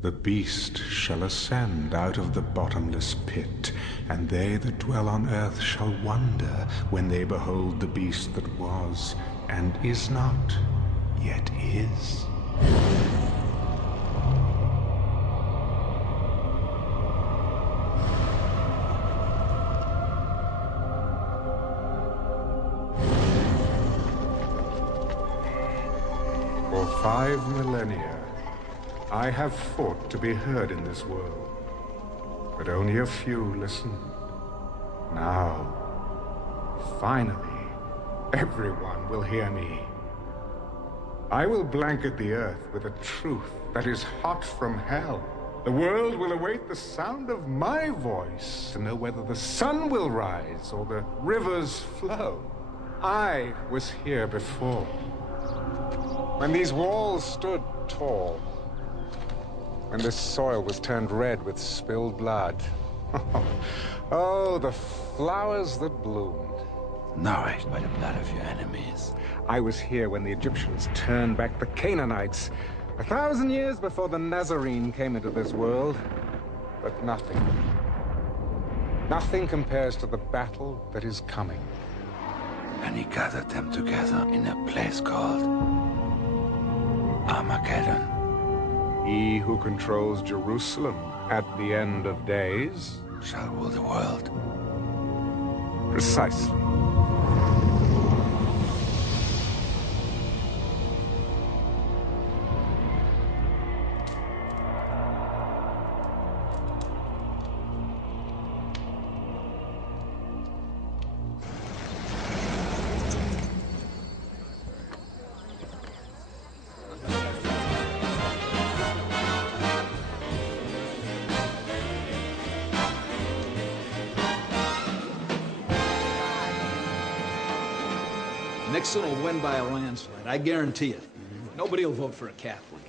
The beast shall ascend out of the bottomless pit, and they that dwell on earth shall wonder when they behold the beast that was, and is not, yet is. For 5 millennia, I have fought to be heard in this world, but only a few listened. Now, finally, everyone will hear me. I will blanket the earth with a truth that is hot from hell. The world will await the sound of my voice to know whether the sun will rise or the rivers flow. I was here before, when these walls stood tall, when this soil was turned red with spilled blood. Oh, the flowers that bloomed. Nourished by the blood of your enemies. I was here when the Egyptians turned back the Canaanites, 1,000 years before the Nazarene came into this world. But nothing compares to the battle that is coming. And he gathered them together in a place called Armageddon. He who controls Jerusalem at the end of days shall rule the world. Precisely. Nixon will win by a landslide, I guarantee it. Nobody will vote for a Catholic.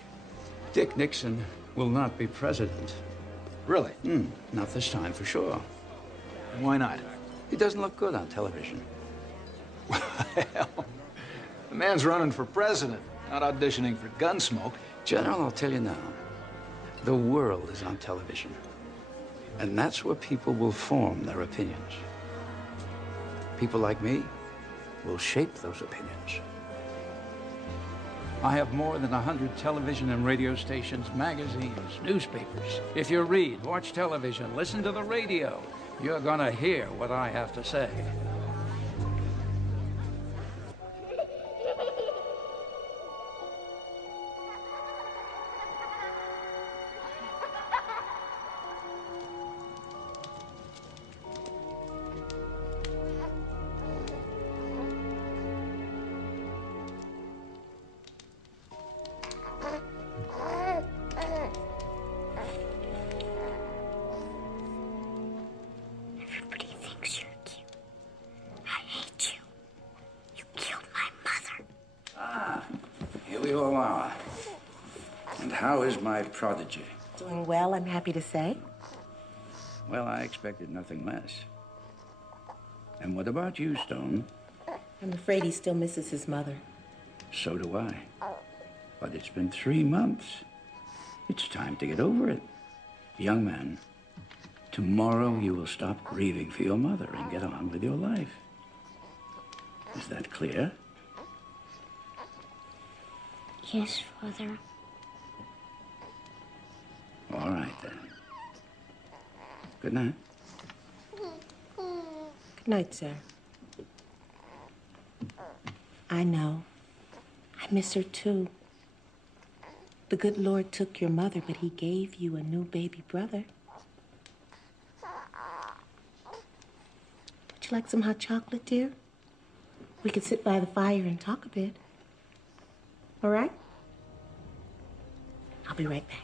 Dick Nixon will not be president. Really? Not this time, for sure. Why not? He doesn't look good on television. Well, the man's running for president, not auditioning for Gunsmoke. General, I'll tell you now, the world is on television. And that's where people will form their opinions. People like me will shape those opinions. I have more than 100 television and radio stations, magazines, newspapers. If you read, watch television, listen to the radio, you're gonna hear what I have to say. How is my prodigy? Doing well, I'm happy to say. Well, I expected nothing less. And what about you, Stone? I'm afraid he still misses his mother. So do I. But it's been 3 months. It's time to get over it. Young man, tomorrow you will stop grieving for your mother and get on with your life. Is that clear? Yes, Father. All right, then. Good night. Good night, sir. I know. I miss her, too. The good Lord took your mother, but he gave you a new baby brother. Would you like some hot chocolate, dear? We could sit by the fire and talk a bit. All right? I'll be right back.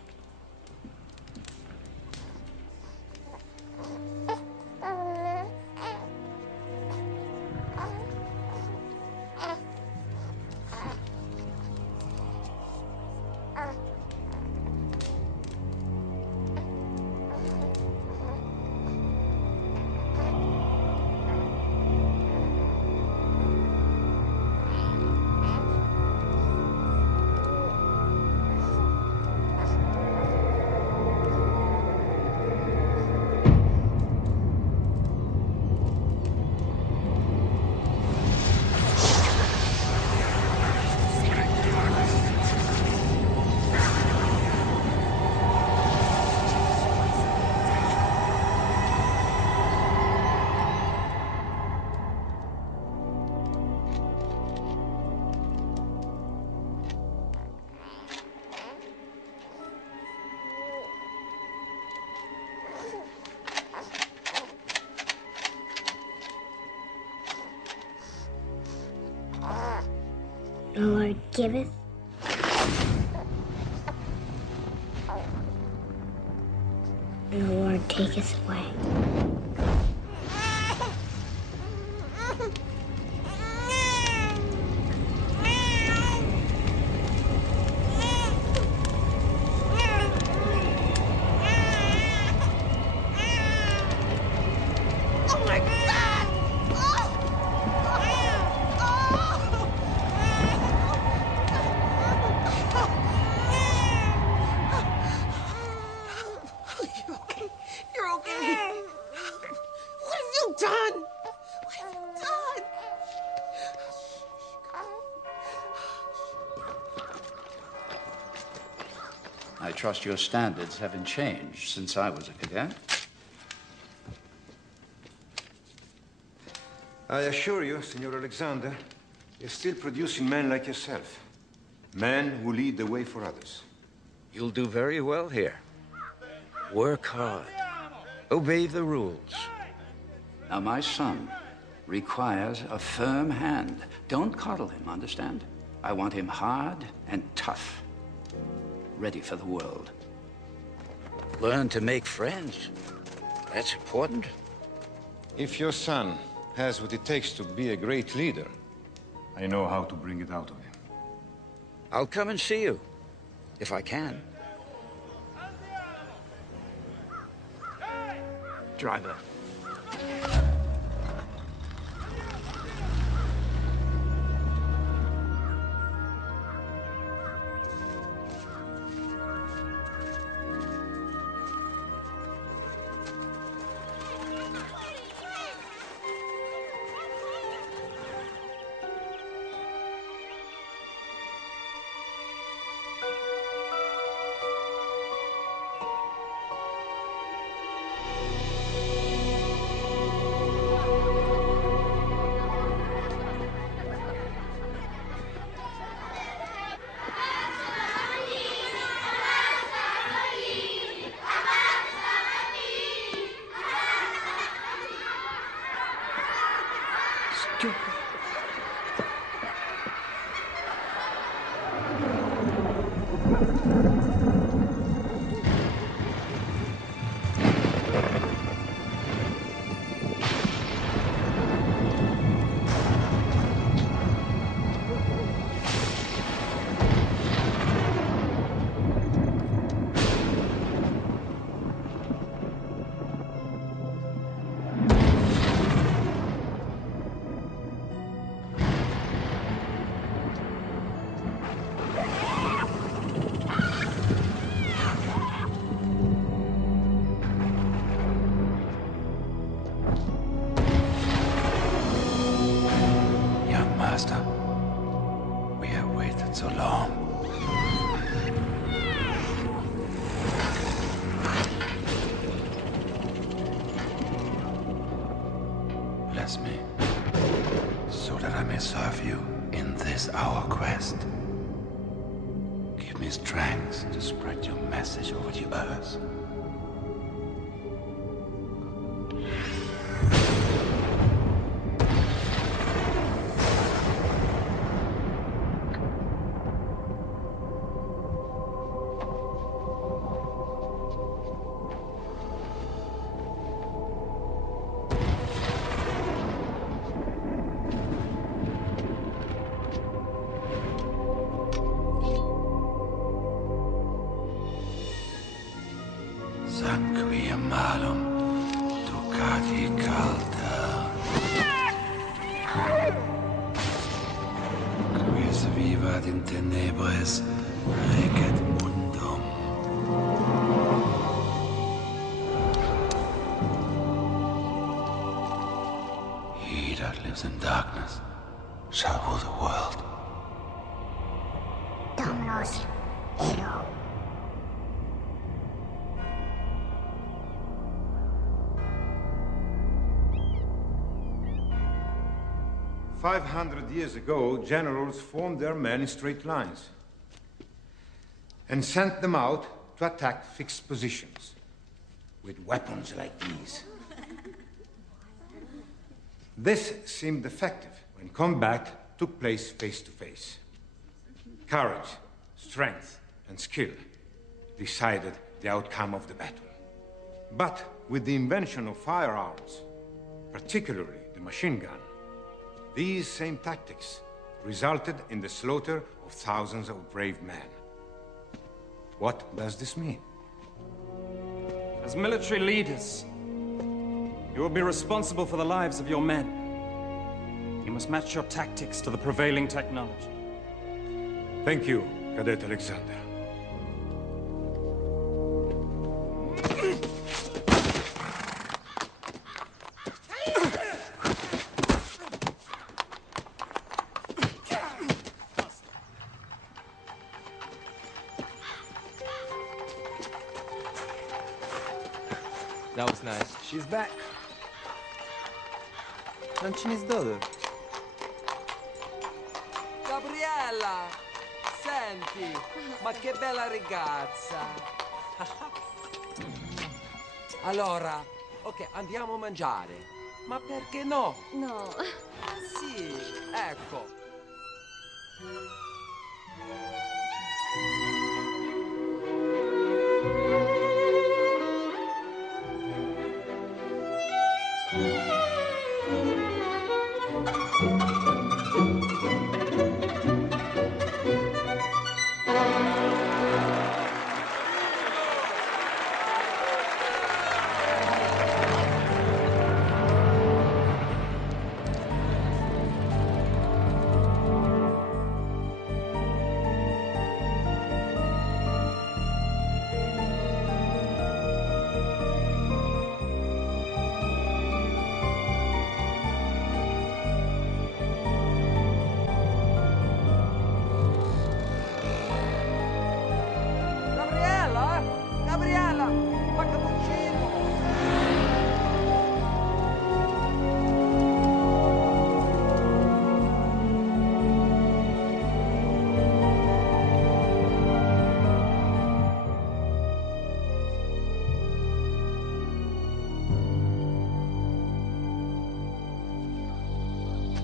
The Lord giveth, and the Lord taketh away. I trust your standards haven't changed since I was a cadet. I assure you, Senor Alexander, you're still producing men like yourself. Men who lead the way for others. You'll do very well here. Work hard. Obey the rules. Now, my son requires a firm hand. Don't coddle him, understand? I want him hard and tough. Ready for the world. Learn to make friends. That's important. If your son has what it takes to be a great leader, I know how to bring it out of him. I'll come and see you, if I can. Driver. Master, we have waited so long. Bless me, so that I may serve you in this our quest. Give me strength to spread your message over the earth. Sanguia malum, ducati calda. Quis vivat in tenebris, reget mundum. He that lives in darkness shall rule the world. Dominos Ero. 500 years ago, generals formed their men in straight lines and sent them out to attack fixed positions with weapons like these. This seemed effective when combat took place face to face. Courage, strength, and skill decided the outcome of the battle. But with the invention of firearms, particularly the machine gun, these same tactics resulted in the slaughter of thousands of brave men. What does this mean? As military leaders, you will be responsible for the lives of your men. You must match your tactics to the prevailing technology. Thank you, Cadet Alexander. That was nice. She's back. Non ce ne sdodo. Gabriella! Senti, ma che bella ragazza! Allora, ok, andiamo a mangiare. Ma perché no? No. Sì, ecco. Gabriella, ma cappuccino!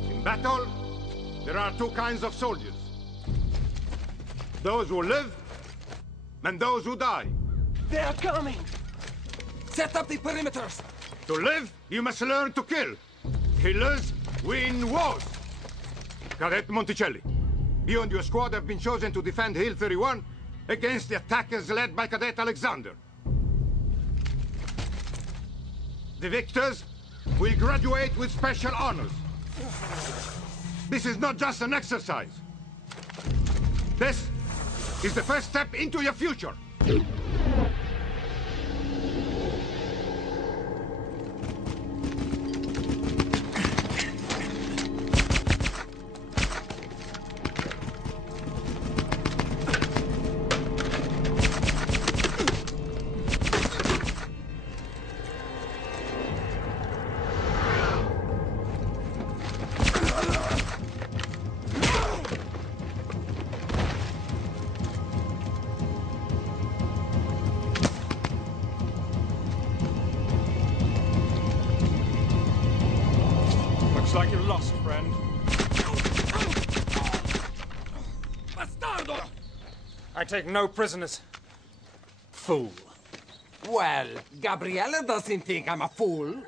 In battle, there are two kinds of soldiers. Those who live and those who die. They are coming! Set up the perimeters! To live, you must learn to kill. Killers win wars. Cadet Monticelli, you and your squad have been chosen to defend Hill 31 against the attackers led by Cadet Alexander. The victors will graduate with special honors. This is not just an exercise. This is the first step into your future. Looks like you're lost, friend. Bastardo! I take no prisoners. Fool. Well, Gabriella doesn't think I'm a fool.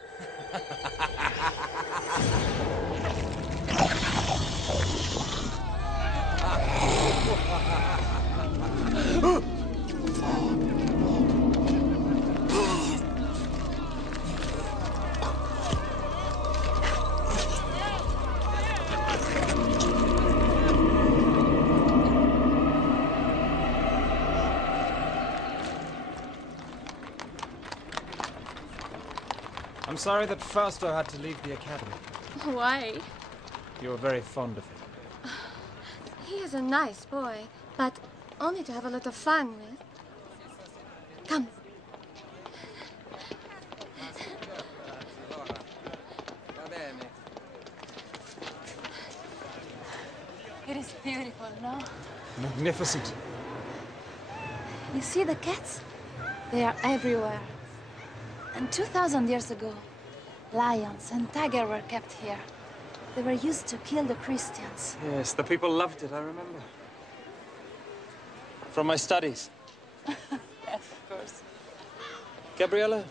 I'm sorry that Fausto had to leave the academy. Why? You were very fond of him. He is a nice boy, but only to have a lot of fun with. Come. It is beautiful, no? Magnificent. You see the cats? They are everywhere. And 2,000 years ago, lions and tigers were kept here. They were used to kill the Christians. Yes, the people loved it, I remember. From my studies. Yes, of course. Gabriella,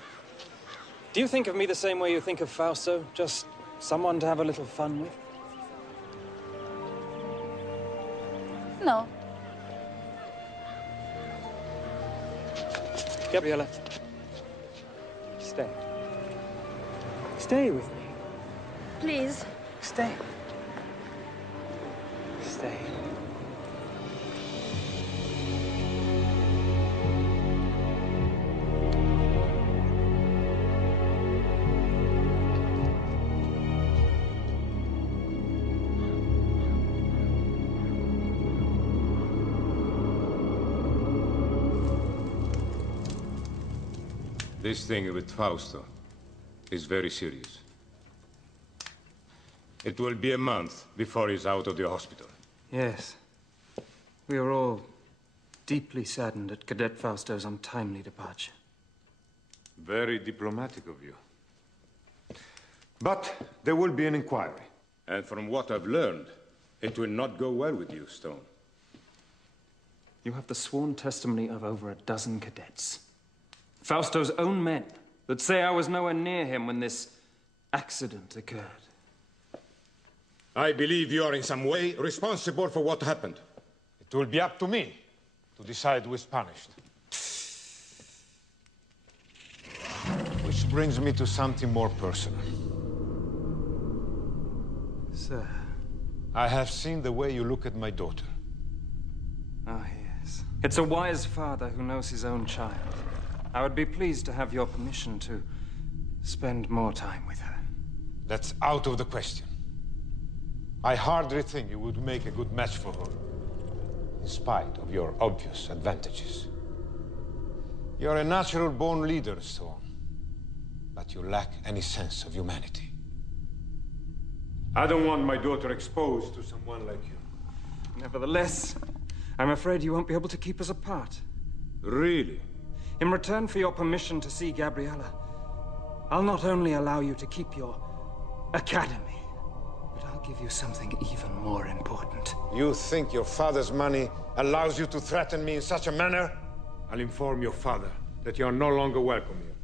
do you think of me the same way you think of Fausto? Just someone to have a little fun with? No. Gabriella, stay. Stay with me. Please. Stay. Stay. This thing with Fausto is very serious. It will be a month before he's out of the hospital. Yes. We are all deeply saddened at Cadet Fausto's untimely departure. Very diplomatic of you. But there will be an inquiry. And from what I've learned, it will not go well with you, Stone. You have the sworn testimony of over a dozen cadets. Fausto's own men that say I was nowhere near him when this accident occurred. I believe you are in some way responsible for what happened. It will be up to me to decide who is punished. Which brings me to something more personal. Sir. I have seen the way you look at my daughter. Ah, yes. It's a wise father who knows his own child. I would be pleased to have your permission to spend more time with her. That's out of the question. I hardly think you would make a good match for her, in spite of your obvious advantages. You're a natural-born leader, Stone, but you lack any sense of humanity. I don't want my daughter exposed to someone like you. Nevertheless, I'm afraid you won't be able to keep us apart. Really? In return for your permission to see Gabriella, I'll not only allow you to keep your academy, but I'll give you something even more important. You think your father's money allows you to threaten me in such a manner? I'll inform your father that you are no longer welcome here.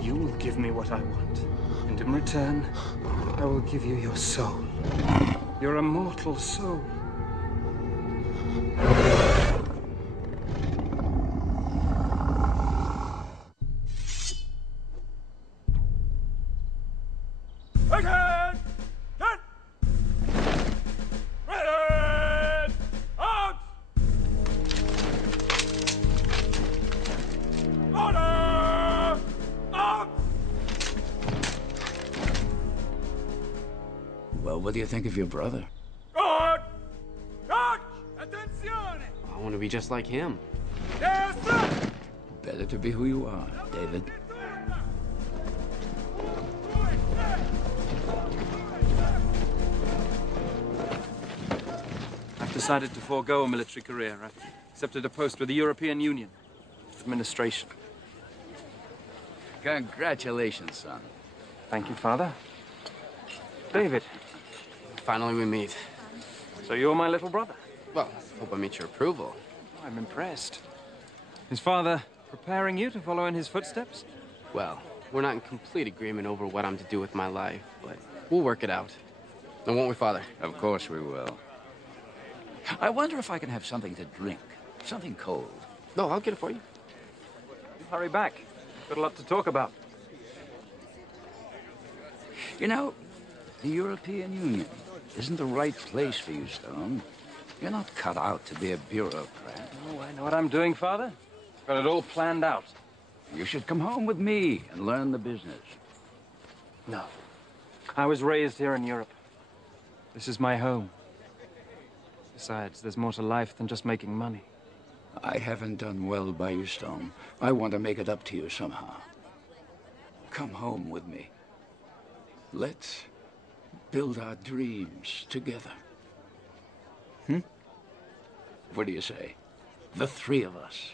You will give me what I want, and in return, I will give you your soul. Your immortal soul. Again! Get! Ready! Out! Order! Out! Well, what do you think of your brother? Guard! Guard! Attenzione! I want to be just like him. Yes, sir! Better to be who you are, David. I've decided to forego a military career. I've accepted a post with the European Union. Administration. Congratulations, son. Thank you, Father. David. Finally we meet. So you're my little brother? Well, hope I meet your approval. I'm impressed. Is Father preparing you to follow in his footsteps? Well, we're not in complete agreement over what I'm to do with my life, but we'll work it out. Now, won't we, Father? Of course we will. I wonder if I can have something to drink. Something cold. No, I'll get it for you. Hurry back. Got a lot to talk about. You know, the European Union isn't the right place for you, Stone. You're not cut out to be a bureaucrat. Oh, I know what I'm doing, Father. Got it all planned out. You should come home with me and learn the business. No. I was raised here in Europe. This is my home. Besides, there's more to life than just making money. I haven't done well by you, Stone. I want to make it up to you somehow. Come home with me. Let's build our dreams together. What do you say? The three of us.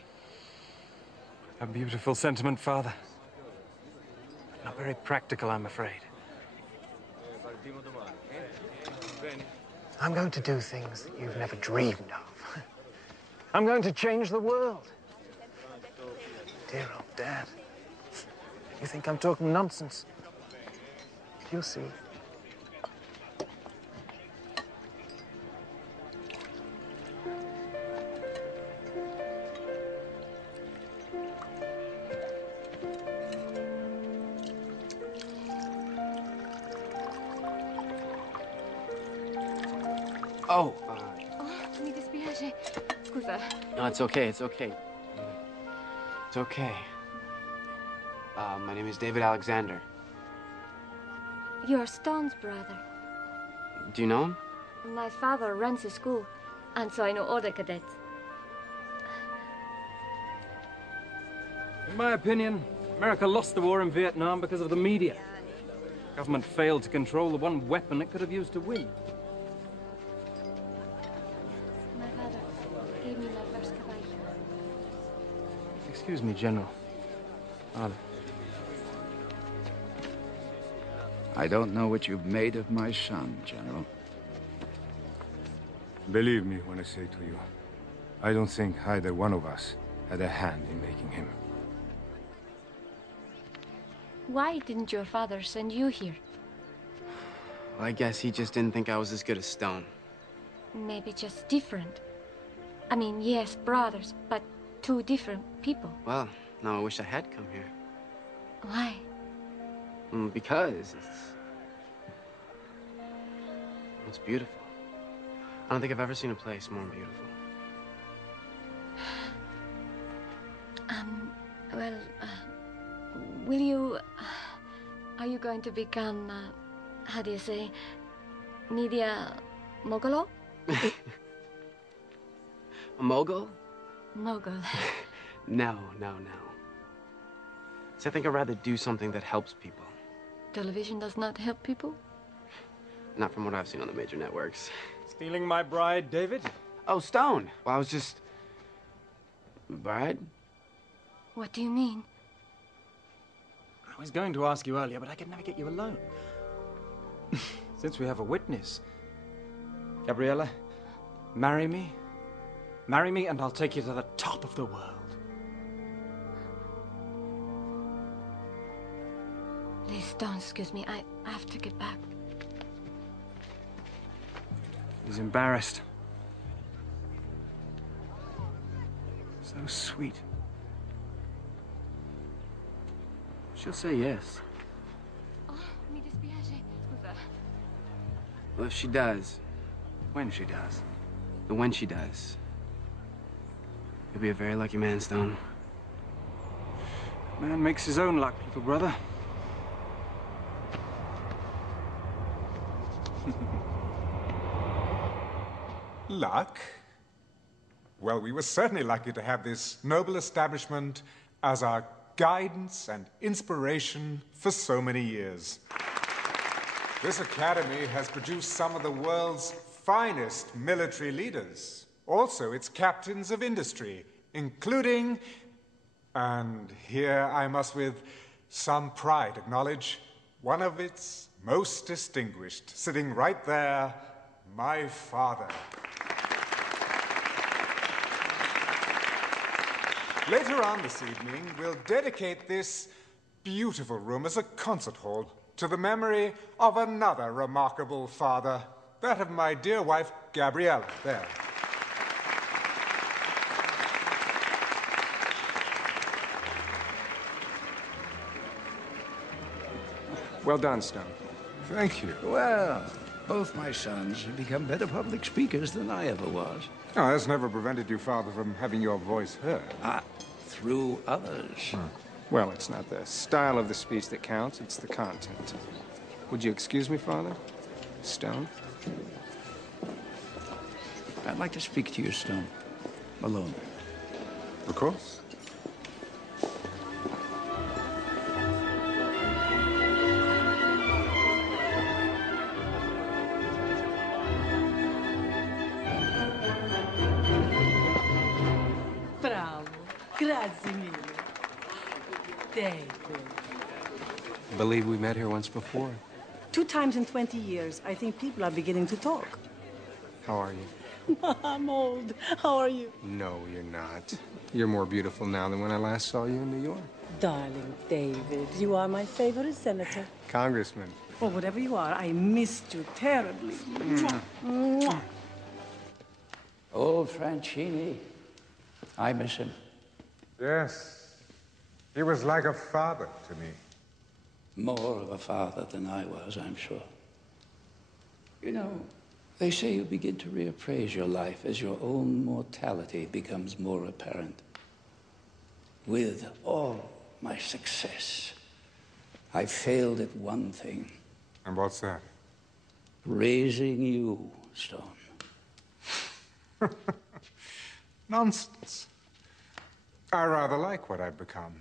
A beautiful sentiment, Father. Not very practical, I'm afraid. I'm going to do things that you've never dreamed of. I'm going to change the world. Dear old Dad. You think I'm talking nonsense? You'll see. Oh, Mi dispiace. Scusa. no, it's okay, it's okay. It's okay. My name is David Alexander. You're Stone's brother. Do you know him? My father runs a school, and so I know all the cadets. In my opinion, America lost the war in Vietnam because of the media. Government failed to control the one weapon it could have used to win. My father gave me my first caballo. Excuse me, General. Father. I don't know what you've made of my son, General. Believe me when I say to you, I don't think either one of us had a hand in making him. Why didn't your father send you here? Well, I guess he just didn't think I was as good as Stone. Maybe just different. I mean, yes, brothers, but two different people. Well, now I wish I had come here. Why? Because it's beautiful. I don't think I've ever seen a place more beautiful. Well, will you... are you going to become, how do you say, media mogul? A mogul? Mogul. No. So I think I'd rather do something that helps people. Television does not help people? Not from what I've seen on the major networks. Stealing my bride, David? Oh, Stone. Well, I was just... Bride? What do you mean? I was going to ask you earlier, but I could never get you alone. Since we have a witness. Gabriella, marry me. Marry me and I'll take you to the top of the world. Please don't excuse me. I have to get back. He's embarrassed. So sweet. She'll say yes. Oh, mi dispiace. Scusa. Well, if she does. When she does. And when she does. You'll be a very lucky man, Stone. Man makes his own luck, little brother. Luck? Well, we were certainly lucky to have this noble establishment as our guidance and inspiration for so many years. This academy has produced some of the world's finest military leaders, also its captains of industry, including, and here I must with some pride acknowledge, one of its most distinguished, sitting right there, my father. Later on this evening, we'll dedicate this beautiful room as a concert hall to the memory of another remarkable father, that of my dear wife, Gabriella, there. Well done, Stone. Thank you. Well, both my sons have become better public speakers than I ever was. Oh, that's never prevented you, Father, from having your voice heard. Through others. Well, it's not the style of the speech that counts, it's the content. Would you excuse me, Father? Stone? I'd like to speak to you, Stone. Alone. Of course. Bravo. Grazie mille. David. I believe we met here once before. 2 times in 20 years. I think people are beginning to talk. How are you? I'm old. How are you? No, you're not. You're more beautiful now than when I last saw you in New York. Darling David, you are my favorite senator. Congressman. Or whatever you are, I missed you terribly. Mwah. Mwah. Old Franchini. I miss him. Yes. He was like a father to me. More of a father than I was, I'm sure. You know, they say you begin to reappraise your life as your own mortality becomes more apparent. With all my success, I failed at one thing. And what's that? Raising you, Stone. Nonsense. I rather like what I've become.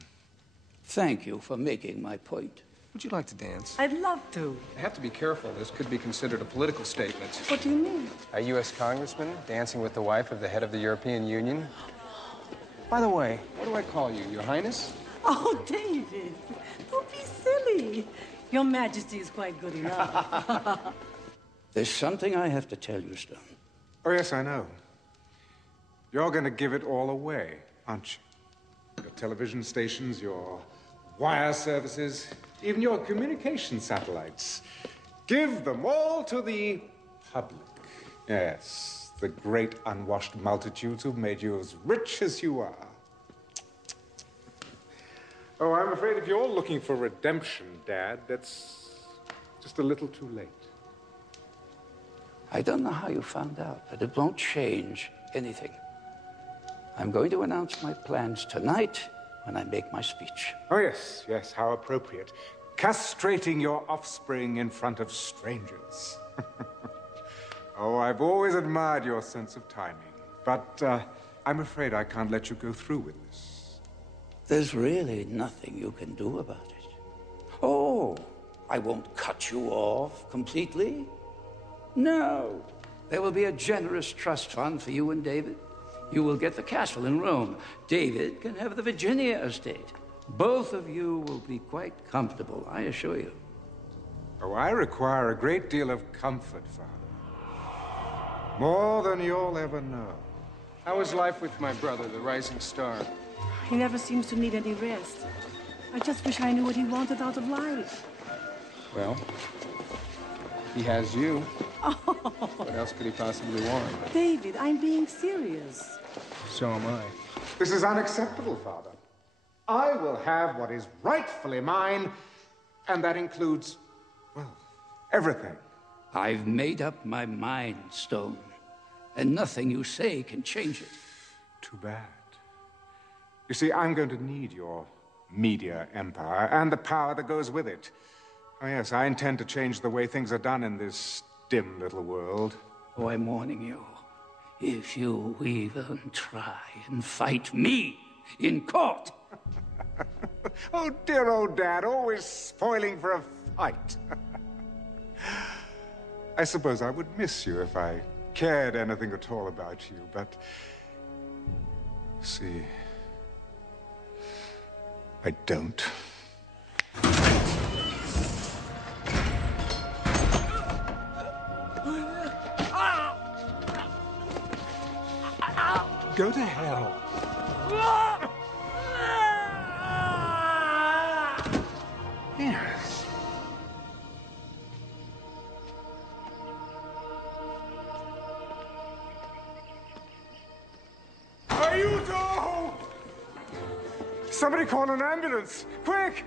Thank you for making my point. Would you like to dance? I'd love to. I have to be careful. This could be considered a political statement. What do you mean? A U.S. congressman dancing with the wife of the head of the European Union? By the way, what do I call you? Your Highness? Oh, David, don't be silly. Your Majesty is quite good enough. There's something I have to tell you, Stone. Oh, yes, I know. You're going to give it all away, aren't you? Your television stations, your wire services, even your communication satellites. Give them all to the public. Yes, the great unwashed multitudes who've made you as rich as you are. Oh, I'm afraid if you're looking for redemption, Dad, that's just a little too late. I don't know how you found out, but it won't change anything. I'm going to announce my plans tonight when I make my speech. Oh, yes, yes, how appropriate. Castrating your offspring in front of strangers. Oh, I've always admired your sense of timing, but I'm afraid I can't let you go through with this. There's really nothing you can do about it. Oh, I won't cut you off completely. No, there will be a generous trust fund for you and David. You will get the castle in Rome. David can have the Virginia estate. Both of you will be quite comfortable, I assure you. Oh, I require a great deal of comfort, Father. More than you'll ever know. How is life with my brother, the rising star? He never seems to need any rest. I just wish I knew what he wanted out of life. Well, he has you. What else could he possibly want? David, I'm being serious. So am I. This is unacceptable, Father. I will have what is rightfully mine, and that includes, well, everything. I've made up my mind, Stone, and nothing you say can change it. Too bad. You see, I'm going to need your media empire and the power that goes with it. Oh, yes, I intend to change the way things are done in this dim little world. Oh, I'm warning you. If you even try and fight me in court. Oh, dear old Dad, always spoiling for a fight. I suppose I would miss you if I cared anything at all about you, but... see... I don't. Go to hell. Yes. Aiuto! Somebody call an ambulance! Quick!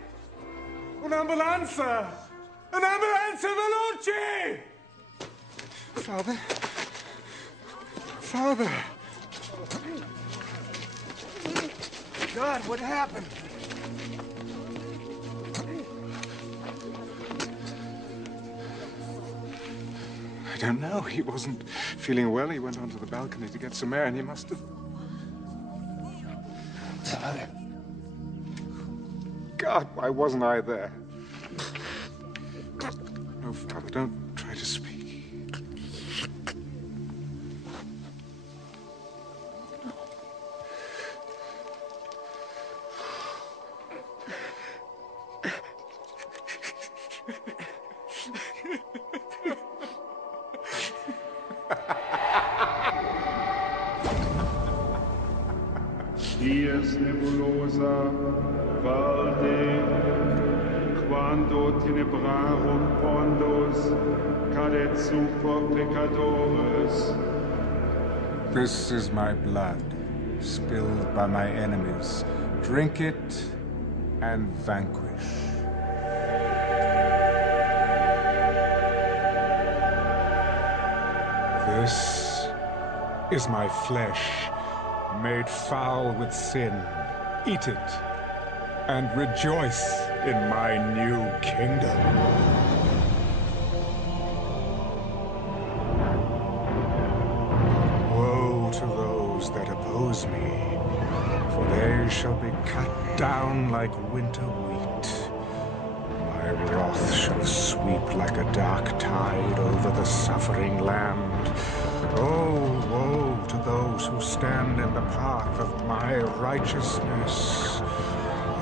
Un'ambulanza! Un'ambulanza veloce! Father? Father! God, what happened? I don't know. He wasn't feeling well. He went onto the balcony to get some air, and he must have... Father. God, why wasn't I there? No, Father, don't try to speak. dies nebulosa valde, quando tenebrarum pondos cadet super peccadores. This is my blood, spilled by my enemies. Drink it and vanquish. This is my flesh, made foul with sin. Eat it, and rejoice in my new kingdom. Woe to those that oppose me, for they shall be cut down like winter wheat. My wrath shall sweep like a dark tide over the suffering land. Oh, woe to those who stand in the path of my righteousness.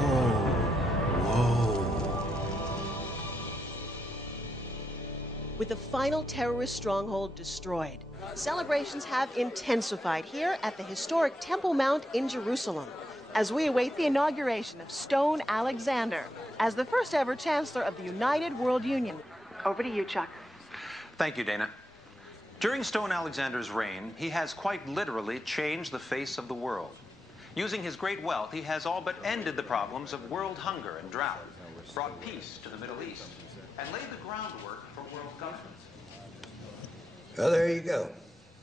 Oh, woe. With the final terrorist stronghold destroyed, celebrations have intensified here at the historic Temple Mount in Jerusalem as we await the inauguration of Stone Alexander as the first ever Chancellor of the United World Union. Over to you, Chuck. Thank you, Dana. During Stone Alexander's reign, he has quite literally changed the face of the world. Using his great wealth, he has all but ended the problems of world hunger and drought, brought peace to the Middle East, and laid the groundwork for world governance. Well, there you go.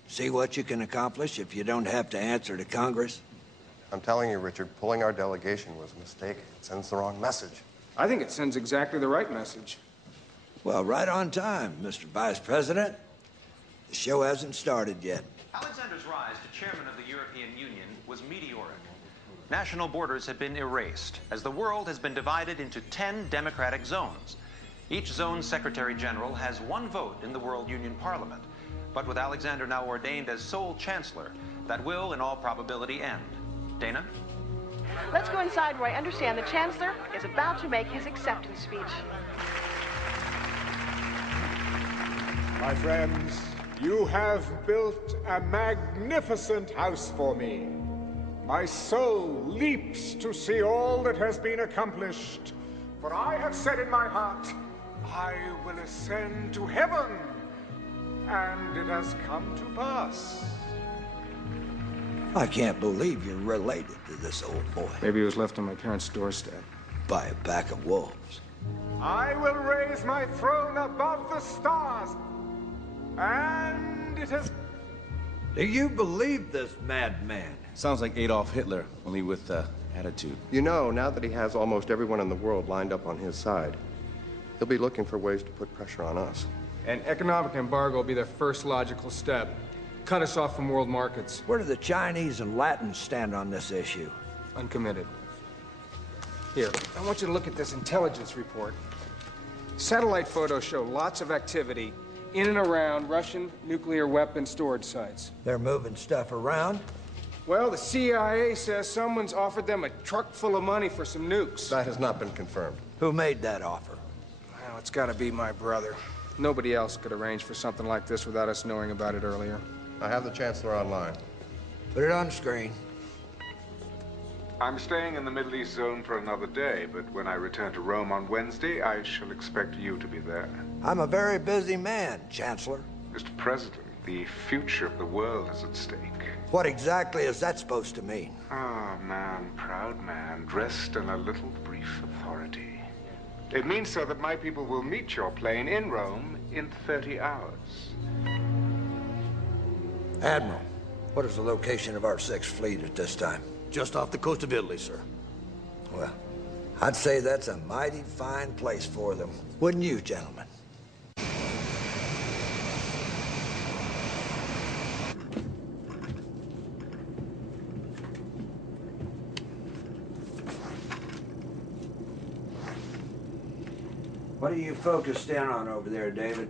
See what you can accomplish if you don't have to answer to Congress. I'm telling you, Richard, pulling our delegation was a mistake. It sends the wrong message. I think it sends exactly the right message. Well, right on time, Mr. Vice President. The show hasn't started yet. Alexander's rise to chairman of the European Union was meteoric. National borders have been erased as the world has been divided into 10 democratic zones. Each zone's Secretary General has one vote in the World Union Parliament. But with Alexander now ordained as sole Chancellor, that will, in all probability, end. Dana? Let's go inside where I understand the Chancellor is about to make his acceptance speech. My friends, you have built a magnificent house for me. My soul leaps to see all that has been accomplished. For I have said in my heart, I will ascend to heaven. And it has come to pass. I can't believe you're related to this old boy. Maybe he was left on my parents' doorstep. By a pack of wolves. I will raise my throne above the stars. And it has... Do you believe this madman? Sounds like Adolf Hitler, only with attitude. You know, now that he has almost everyone in the world lined up on his side, he'll be looking for ways to put pressure on us. An economic embargo will be the first logical step. Cut us off from world markets. Where do the Chinese and Latins stand on this issue? Uncommitted. Here, I want you to look at this intelligence report. Satellite photos show lots of activity in and around Russian nuclear weapon storage sites. They're moving stuff around? Well, the CIA says someone's offered them a truck full of money for some nukes. That has not been confirmed. Who made that offer? Well, it's gotta be my brother. Nobody else could arrange for something like this without us knowing about it earlier. I have the Chancellor online. Put it on screen. I'm staying in the Middle East zone for another day, but when I return to Rome on Wednesday, I shall expect you to be there. I'm a very busy man, Chancellor. Mr. President, the future of the world is at stake. What exactly is that supposed to mean? Ah, man, proud man, dressed in a little brief authority. It means, sir, that my people will meet your plane in Rome in 30 hours. Admiral, what is the location of our Sixth Fleet at this time? Just off the coast of Italy, sir. Well, I'd say that's a mighty fine place for them. Wouldn't you, gentlemen? What are you focused in on over there, David?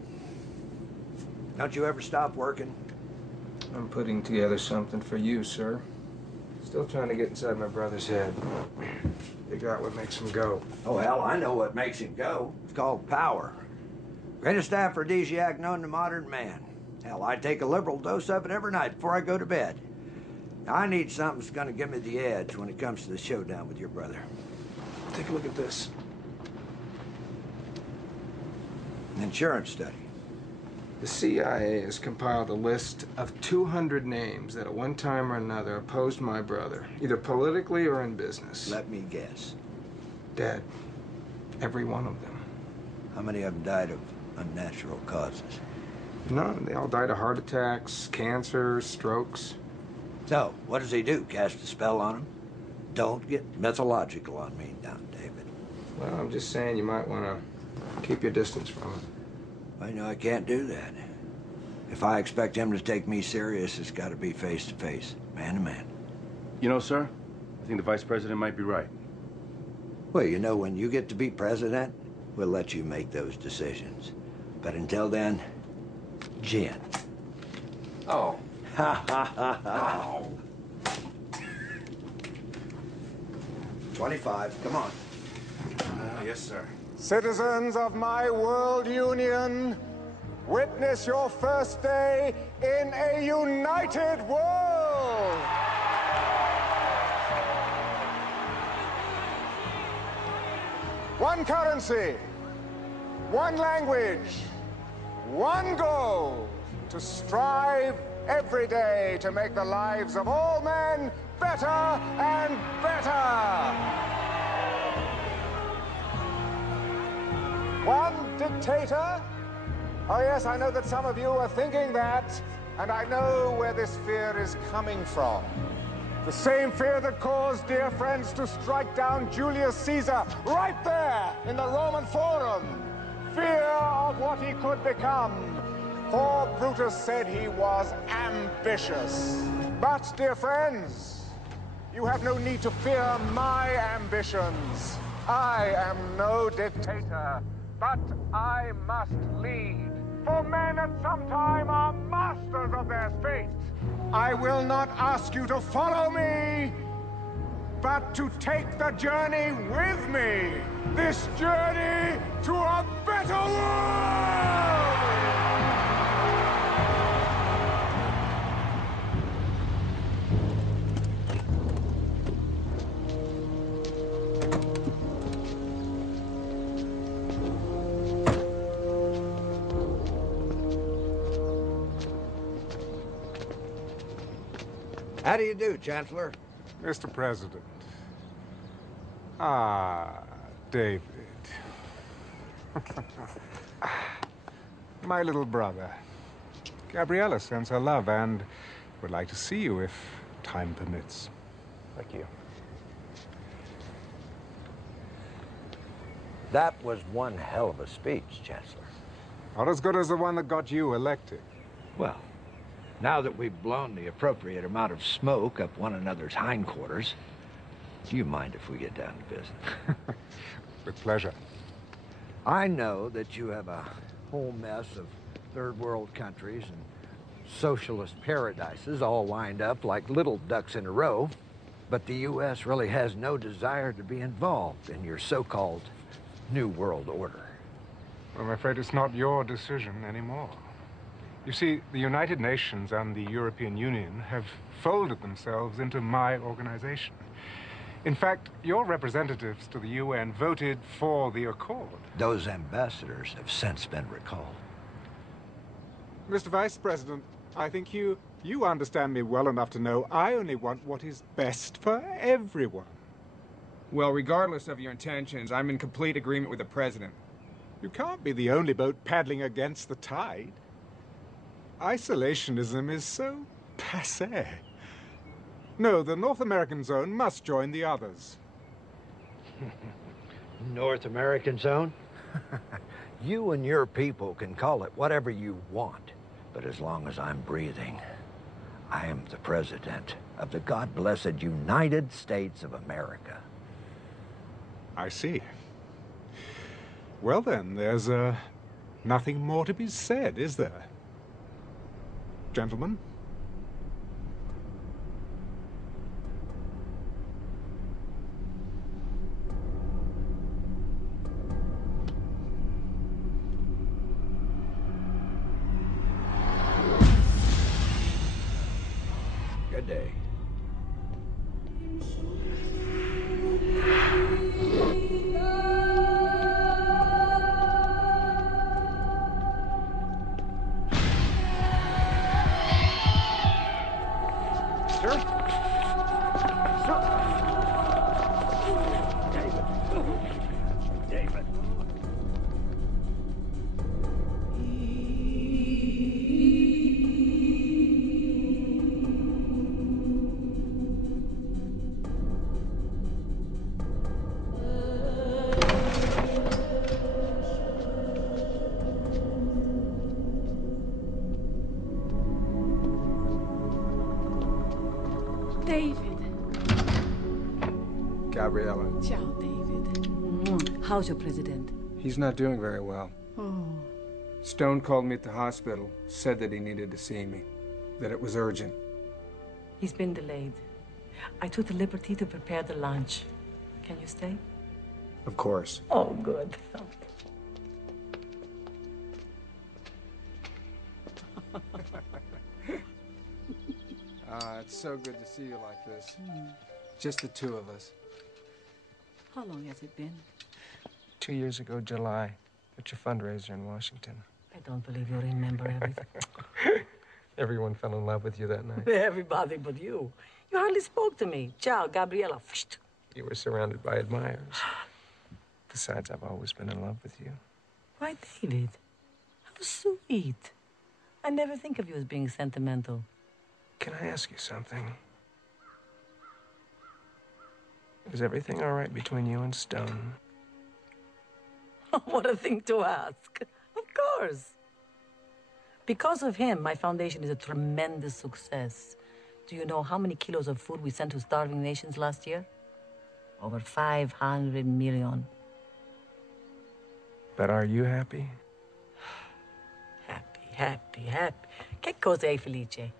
Don't you ever stop working? I'm putting together something for you, sir. Still trying to get inside my brother's head. Figure out what makes him go. Oh, hell, I know what makes him go. It's called power. Greatest aphrodisiac known to modern man. Hell, I take a liberal dose of it every night before I go to bed. I need something that's gonna give me the edge when it comes to the showdown with your brother. Take a look at this. An insurance study. The CIA has compiled a list of 200 names that at one time or another opposed my brother, either politically or in business. Let me guess. Dead. Every one of them. How many of them died of unnatural causes? None. They all died of heart attacks, cancer, strokes. So, what does he do? Cast a spell on him? Don't get mythological on me now, David. Well, I'm just saying you might want to keep your distance from him. I know I can't do that. If I expect him to take me serious, it's got to be face to face, man to man. You know, sir, I think the vice president might be right. Well, you know, when you get to be president, we'll let you make those decisions. But until then, gin. Oh. Ha ha ha ha. 25, come on. Yes, sir. Citizens of my world union, witness your first day in a united world. One currency, one language, one goal, to strive every day to make the lives of all men better and better. One dictator? Oh yes, I know that some of you are thinking that, and I know where this fear is coming from. The same fear that caused dear friends to strike down Julius Caesar right there in the Roman Forum. Fear of what he could become. For Brutus said he was ambitious. But, dear friends, you have no need to fear my ambitions. I am no dictator, but I must lead. For men at some time are masters of their fate. I will not ask you to follow me, but to take the journey with me. This journey to a better world! How do you do, Chancellor? Mr. President. Ah, David. My little brother. Gabriella sends her love and would like to see you if time permits. Thank you. That was one hell of a speech, Chancellor. Not as good as the one that got you elected. Well, now that we've blown the appropriate amount of smoke up one another's hindquarters, do you mind if we get down to business? With pleasure. I know that you have a whole mess of third world countries and socialist paradises all lined up like little ducks in a row, but the U.S. really has no desire to be involved in your so-called New World Order. Well, I'm afraid it's not your decision anymore. You see, the United Nations and the European Union have folded themselves into my organization. In fact, your representatives to the UN voted for the accord. Those ambassadors have since been recalled. Mr. Vice President, I think you understand me well enough to know I only want what is best for everyone. Well, regardless of your intentions, I'm in complete agreement with the President. You can't be the only boat paddling against the tide. Isolationism is so passé. No, the North American zone must join the others. North American zone? You and your people can call it whatever you want, but as long as I'm breathing, I am the president of the God-blessed United States of America. I see. Well then, there's nothing more to be said, is there? Gentlemen? Good day. Gabriella. Ciao, David. How's your president? He's not doing very well. Oh. Stone called me at the hospital, said that he needed to see me, that it was urgent. He's been delayed. I took the liberty to prepare the lunch. Can you stay? Of course. Oh, good. It's so good to see you like this. Just the two of us. How long has it been? 2 years ago, July, at your fundraiser in Washington. I don't believe you remember everything. Everyone fell in love with you that night. Everybody but you. You hardly spoke to me. Ciao, Gabriella. You were surrounded by admirers. Besides, I've always been in love with you. Why, David? How sweet. I never think of you as being sentimental. Can I ask you something? Is everything all right between you and Stone? What a thing to ask. Of course. Because of him, my foundation is a tremendous success. Do you know how many kilos of food we sent to starving nations last year? Over 500 million. But are you happy? Happy. Che cosa è felice?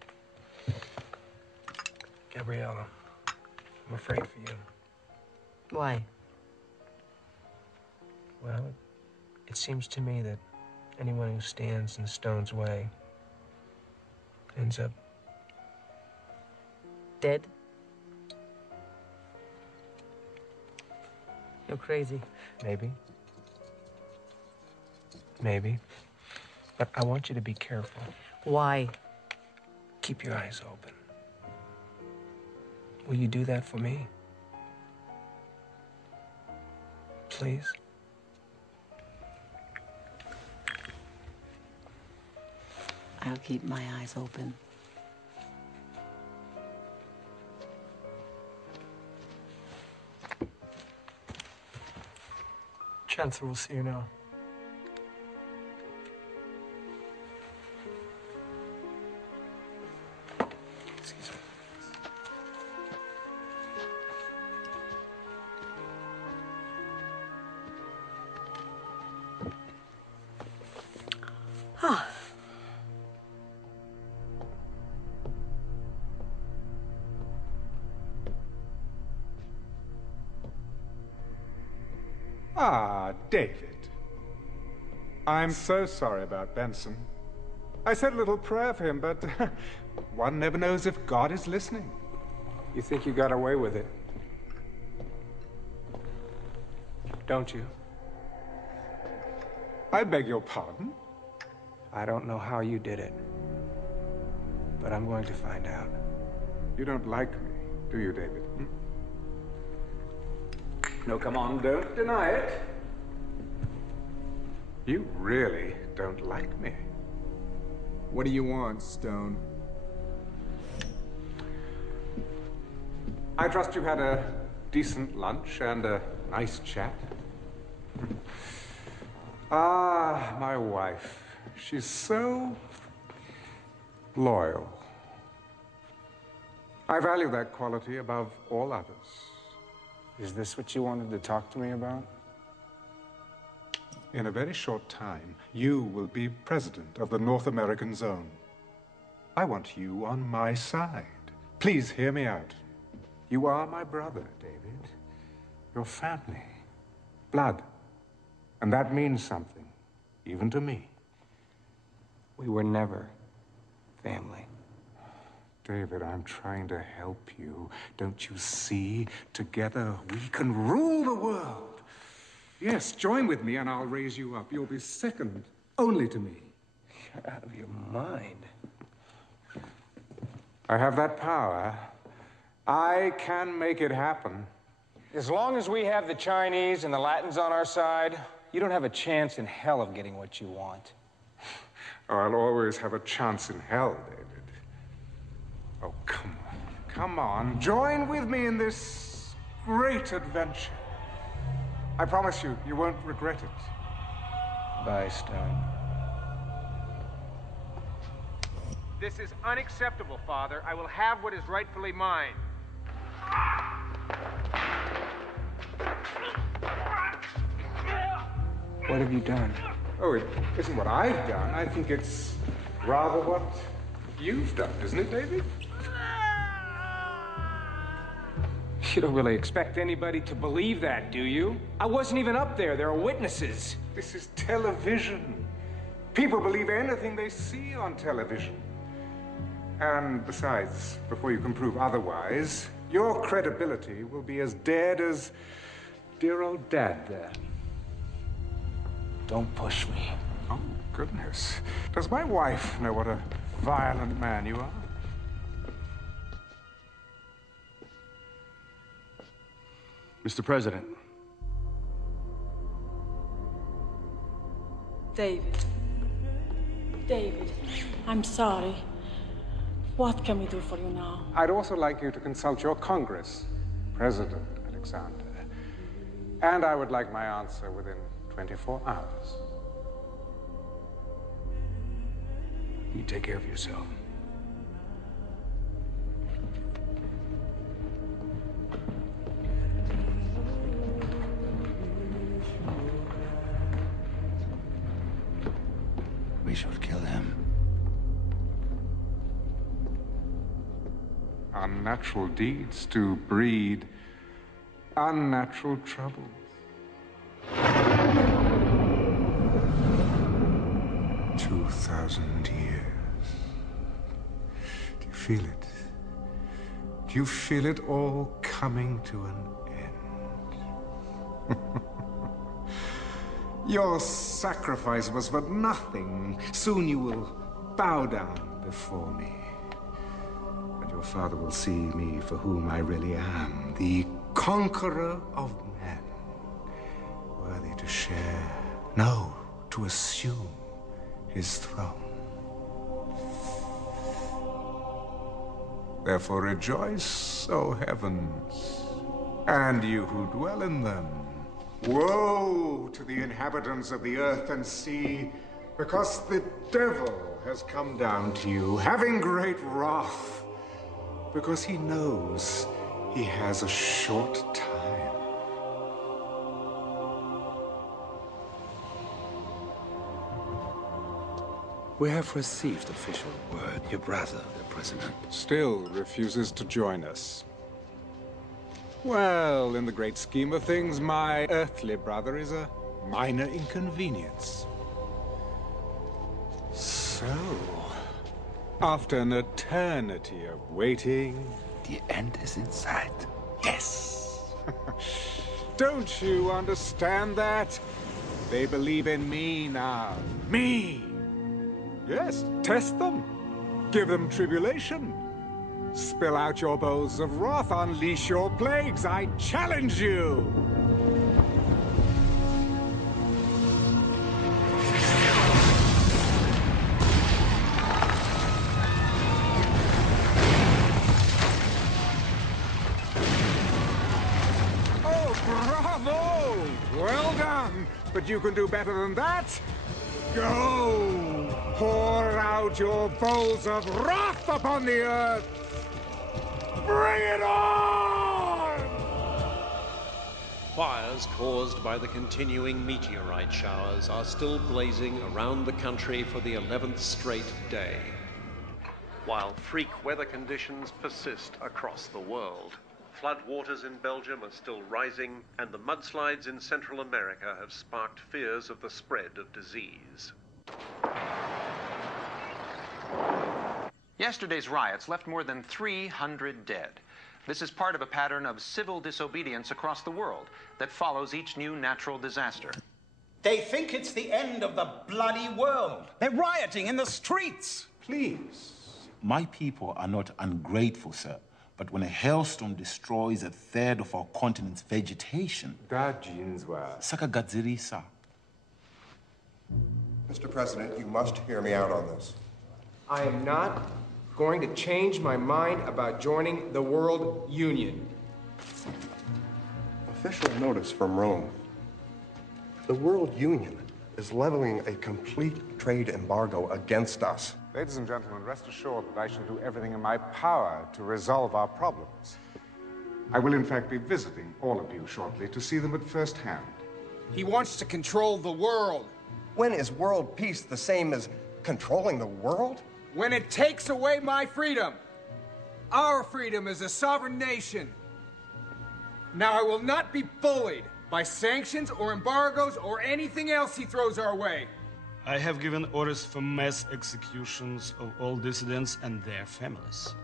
Gabriella, I'm afraid for you. Why? Well, it seems to me that anyone who stands in Stone's way ends up dead? You're crazy. Maybe. But I want you to be careful. Why? Keep your eyes open. Will you do that for me? Please? I'll keep my eyes open. Chancellor will see you now. Excuse me. Ah, David. I'm so sorry about Benson. I said a little prayer for him, but one never knows if God is listening. You think you got away with it? Don't you? I beg your pardon? I don't know how you did it, but I'm going to find out. You don't like me, do you, David? No, come on, don't deny it. You really don't like me. What do you want, Stone? I trust you had a decent lunch and a nice chat. Ah, my wife. She's so loyal. I value that quality above all others. Is this what you wanted to talk to me about? In a very short time, you will be president of the North American Zone. I want you on my side. Please hear me out. You are my brother, David. Your family. Blood. And that means something, even to me. We were never family. David, I'm trying to help you. Don't you see? Together, we can rule the world. Yes, join with me and I'll raise you up. You'll be second only to me. You're out of your mind. I have that power. I can make it happen. As long as we have the Chinese and the Latins on our side, you don't have a chance in hell of getting what you want. Oh, I'll always have a chance in hell, David. Oh, come on. Come on. Join with me in this great adventure. I promise you, you won't regret it. Bye, Stone. This is unacceptable, Father. I will have what is rightfully mine. What have you done? Oh, it isn't what I've done. I think it's rather what you've done, isn't it, David? You don't really expect anybody to believe that, do you? I wasn't even up there. There are witnesses. This is television. People believe anything they see on television. And besides, before you can prove otherwise, your credibility will be as dead as dear old Dad there. Don't push me. Oh, goodness. Does my wife know what a violent man you are? Mr. President. David. David, I'm sorry. What can we do for you now? I'd also like you to consult your Congress, President Alexander. And I would like my answer within 24 hours. You take care of yourself. We should kill him. Unnatural deeds do breed unnatural troubles. 2,000 years. Do you feel it? Do you feel it all coming to an end? Your sacrifice was for nothing. Soon you will bow down before me. And your father will see me for whom I really am, the conqueror of men, worthy to share, no, to assume his throne. Therefore rejoice, O heavens, and you who dwell in them. Woe to the inhabitants of the earth and sea, because the devil has come down to you, having great wrath, because he knows he has a short time. We have received official word. Your brother, the president, Still refuses to join us. Well, in the great scheme of things, my earthly brother is a minor inconvenience. So, after an eternity of waiting... The end is in sight. Yes! Don't you understand that? They believe in me now. Me! Yes, test them. Give them tribulation. Spill out your bowls of wrath, unleash your plagues, I challenge you! Oh, bravo! Well done! But you can do better than that! Go! Pour out your bowls of wrath upon the earth! Bring it on! Fires caused by the continuing meteorite showers are still blazing around the country for the 11th straight day, while freak weather conditions persist across the world. Floodwaters in Belgium are still rising, and the mudslides in Central America have sparked fears of the spread of disease. Yesterday's riots left more than 300 dead. This is part of a pattern of civil disobedience across the world that follows each new natural disaster. They think it's the end of the bloody world. They're rioting in the streets. Please. My people are not ungrateful, sir. But when a hailstorm destroys a third of our continent's vegetation... Sakagadzirisa. Mr. President, you must hear me out on this. I am not going to change my mind about joining the World Union. Official notice from Rome. The World Union is leveling a complete trade embargo against us. Ladies and gentlemen, rest assured that I shall do everything in my power to resolve our problems. I will, in fact, be visiting all of you shortly to see them at first hand. He wants to control the world. When is world peace the same as controlling the world? When it takes away my freedom. Our freedom as a sovereign nation. Now, I will not be bullied by sanctions or embargoes or anything else he throws our way. I have given orders for mass executions of all dissidents and their families.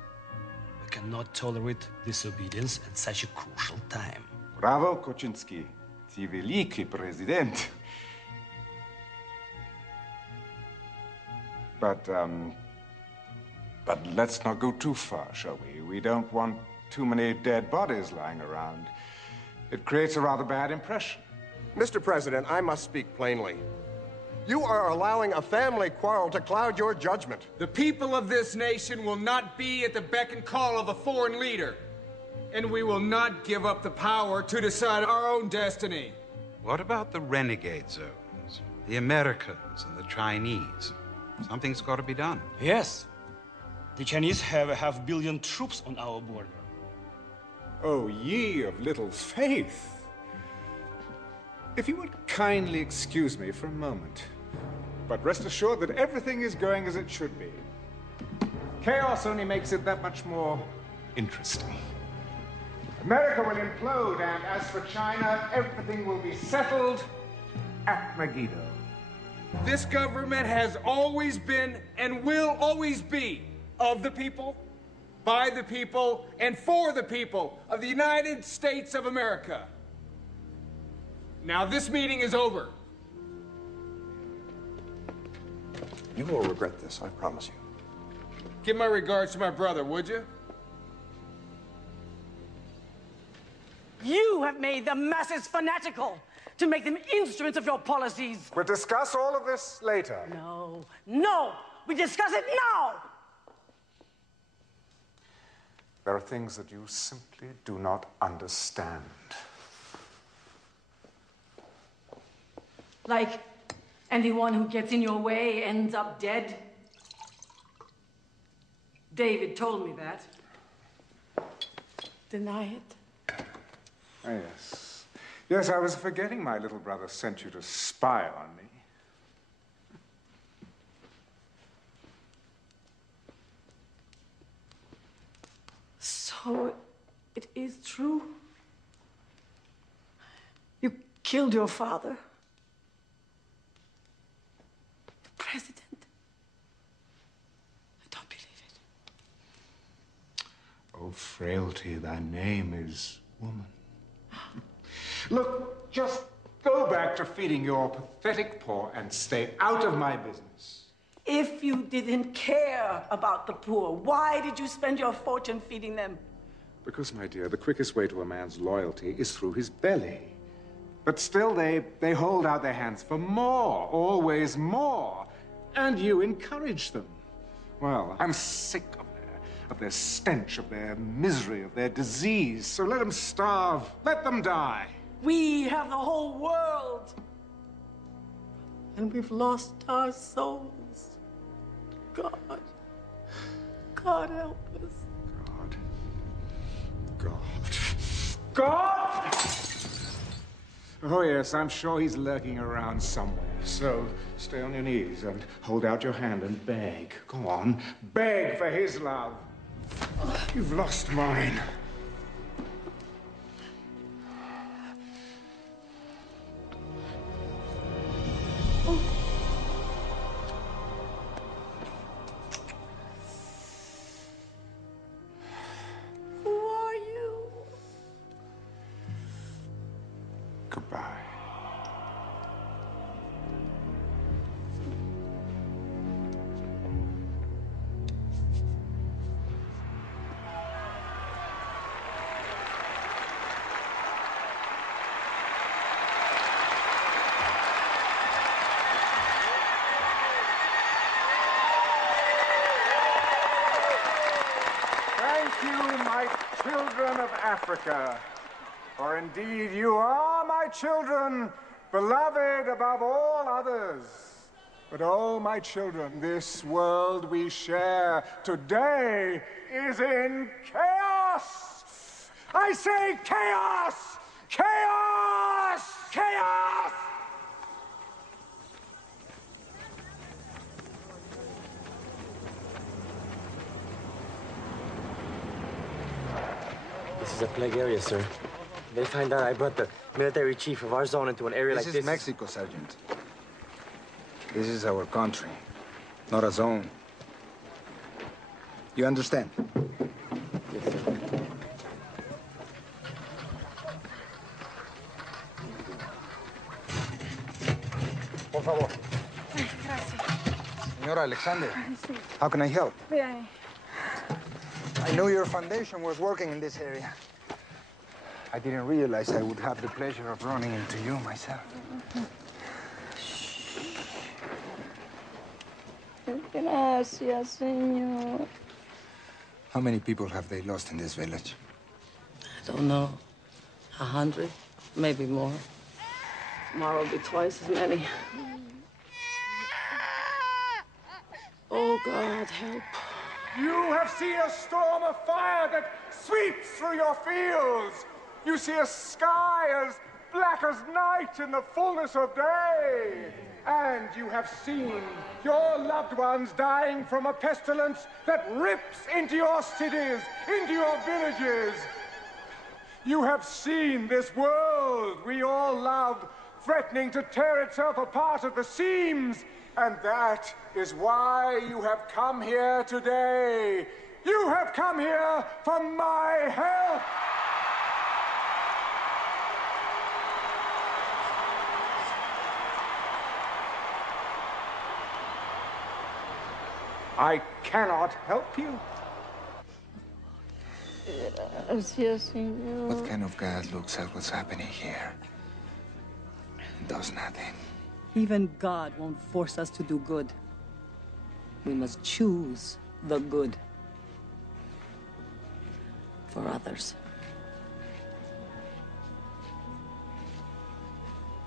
We cannot tolerate disobedience at such a crucial time. Bravo, Koczynski. Ty wielki prezydent. But let's not go too far, shall we? We don't want too many dead bodies lying around. It creates a rather bad impression. Mr. President, I must speak plainly. You are allowing a family quarrel to cloud your judgment. The people of this nation will not be at the beck and call of a foreign leader. And we will not give up the power to decide our own destiny. What about the renegade zones? The Americans and the Chinese? Something's got to be done. Yes. The Chinese have 500 million troops on our border. Oh, ye of little faith. If you would kindly excuse me for a moment. But rest assured that everything is going as it should be. Chaos only makes it that much more interesting. America will implode, and as for China, everything will be settled at Megiddo. This government has always been and will always be of the people, by the people, and for the people of the United States of America. Now, this meeting is over. You will regret this, I promise you. Give my regards to my brother, would you? You have made the masses fanatical to make them instruments of your policies. We'll discuss all of this later. No, no, we discuss it now. There are things that you simply do not understand. Like anyone who gets in your way ends up dead. David told me that. Deny it. Oh, yes. Yes, I was forgetting my little brother sent you to spy on me. So, it is true? You killed your father? The president? I don't believe it. Oh, frailty, thy name is woman. Look, just go back to feeding your pathetic poor and stay out of my business. If you didn't care about the poor, why did you spend your fortune feeding them? Because, my dear, the quickest way to a man's loyalty is through his belly. But still, they hold out their hands for more, always more. And you encourage them. Well, I'm sick of their stench, of their misery, of their disease. So let them starve. Let them die. We have the whole world. And we've lost our souls. God. God help us. God! Oh, yes, I'm sure he's lurking around somewhere. So stay on your knees and hold out your hand and beg. Go on, beg for his love. You've lost mine. Who are you? Goodbye. Children of Africa, for indeed you are my children, beloved above all others. But oh, my children, this world we share today is in chaos. I say chaos! Chaos! Chaos! is a plague area, sir. They find out I brought the military chief of our zone into an area like this. This is Mexico, Sergeant. This is our country, not a zone. You understand? Yes, sir. Por favor. Gracias. Senora Alexander, how can I help? Bien. I knew your foundation was working in this area. I didn't realize I would have the pleasure of running into you myself. Gracias, señor. How many people have they lost in this village? I don't know. 100, maybe more. Tomorrow will be twice as many. Oh, God, help. You have seen a storm of fire that sweeps through your fields. You see a sky as black as night in the fullness of day. And you have seen your loved ones dying from a pestilence that rips into your cities, into your villages. You have seen this world we all love threatening to tear itself apart at the seams. And that is why you have come here today. You have come here for my help. I cannot help you. Gracias, señor. What kind of God looks at what's happening here and does nothing? Even God won't force us to do good. We must choose the good for others.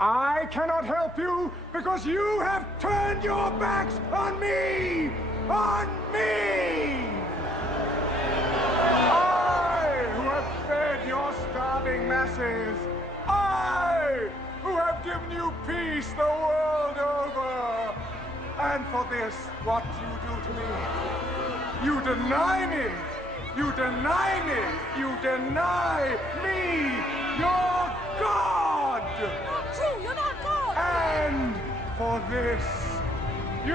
I cannot help you because you have turned your backs on me! On me! I, who have fed your starving masses. I, who have given you peace the world over. And for this, what you do to me? You deny me! You deny me! You deny me! Your God! Not true, you're not God! And for this, you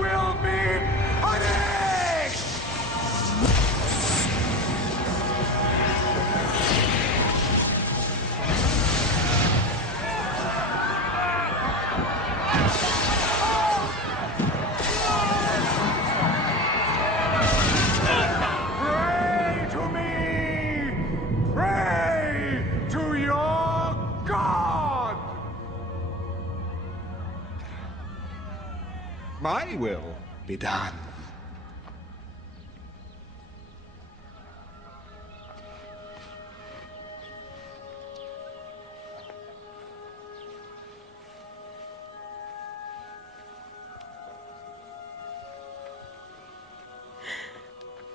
will be punished! Pray to me! Pray to your God! My will be done.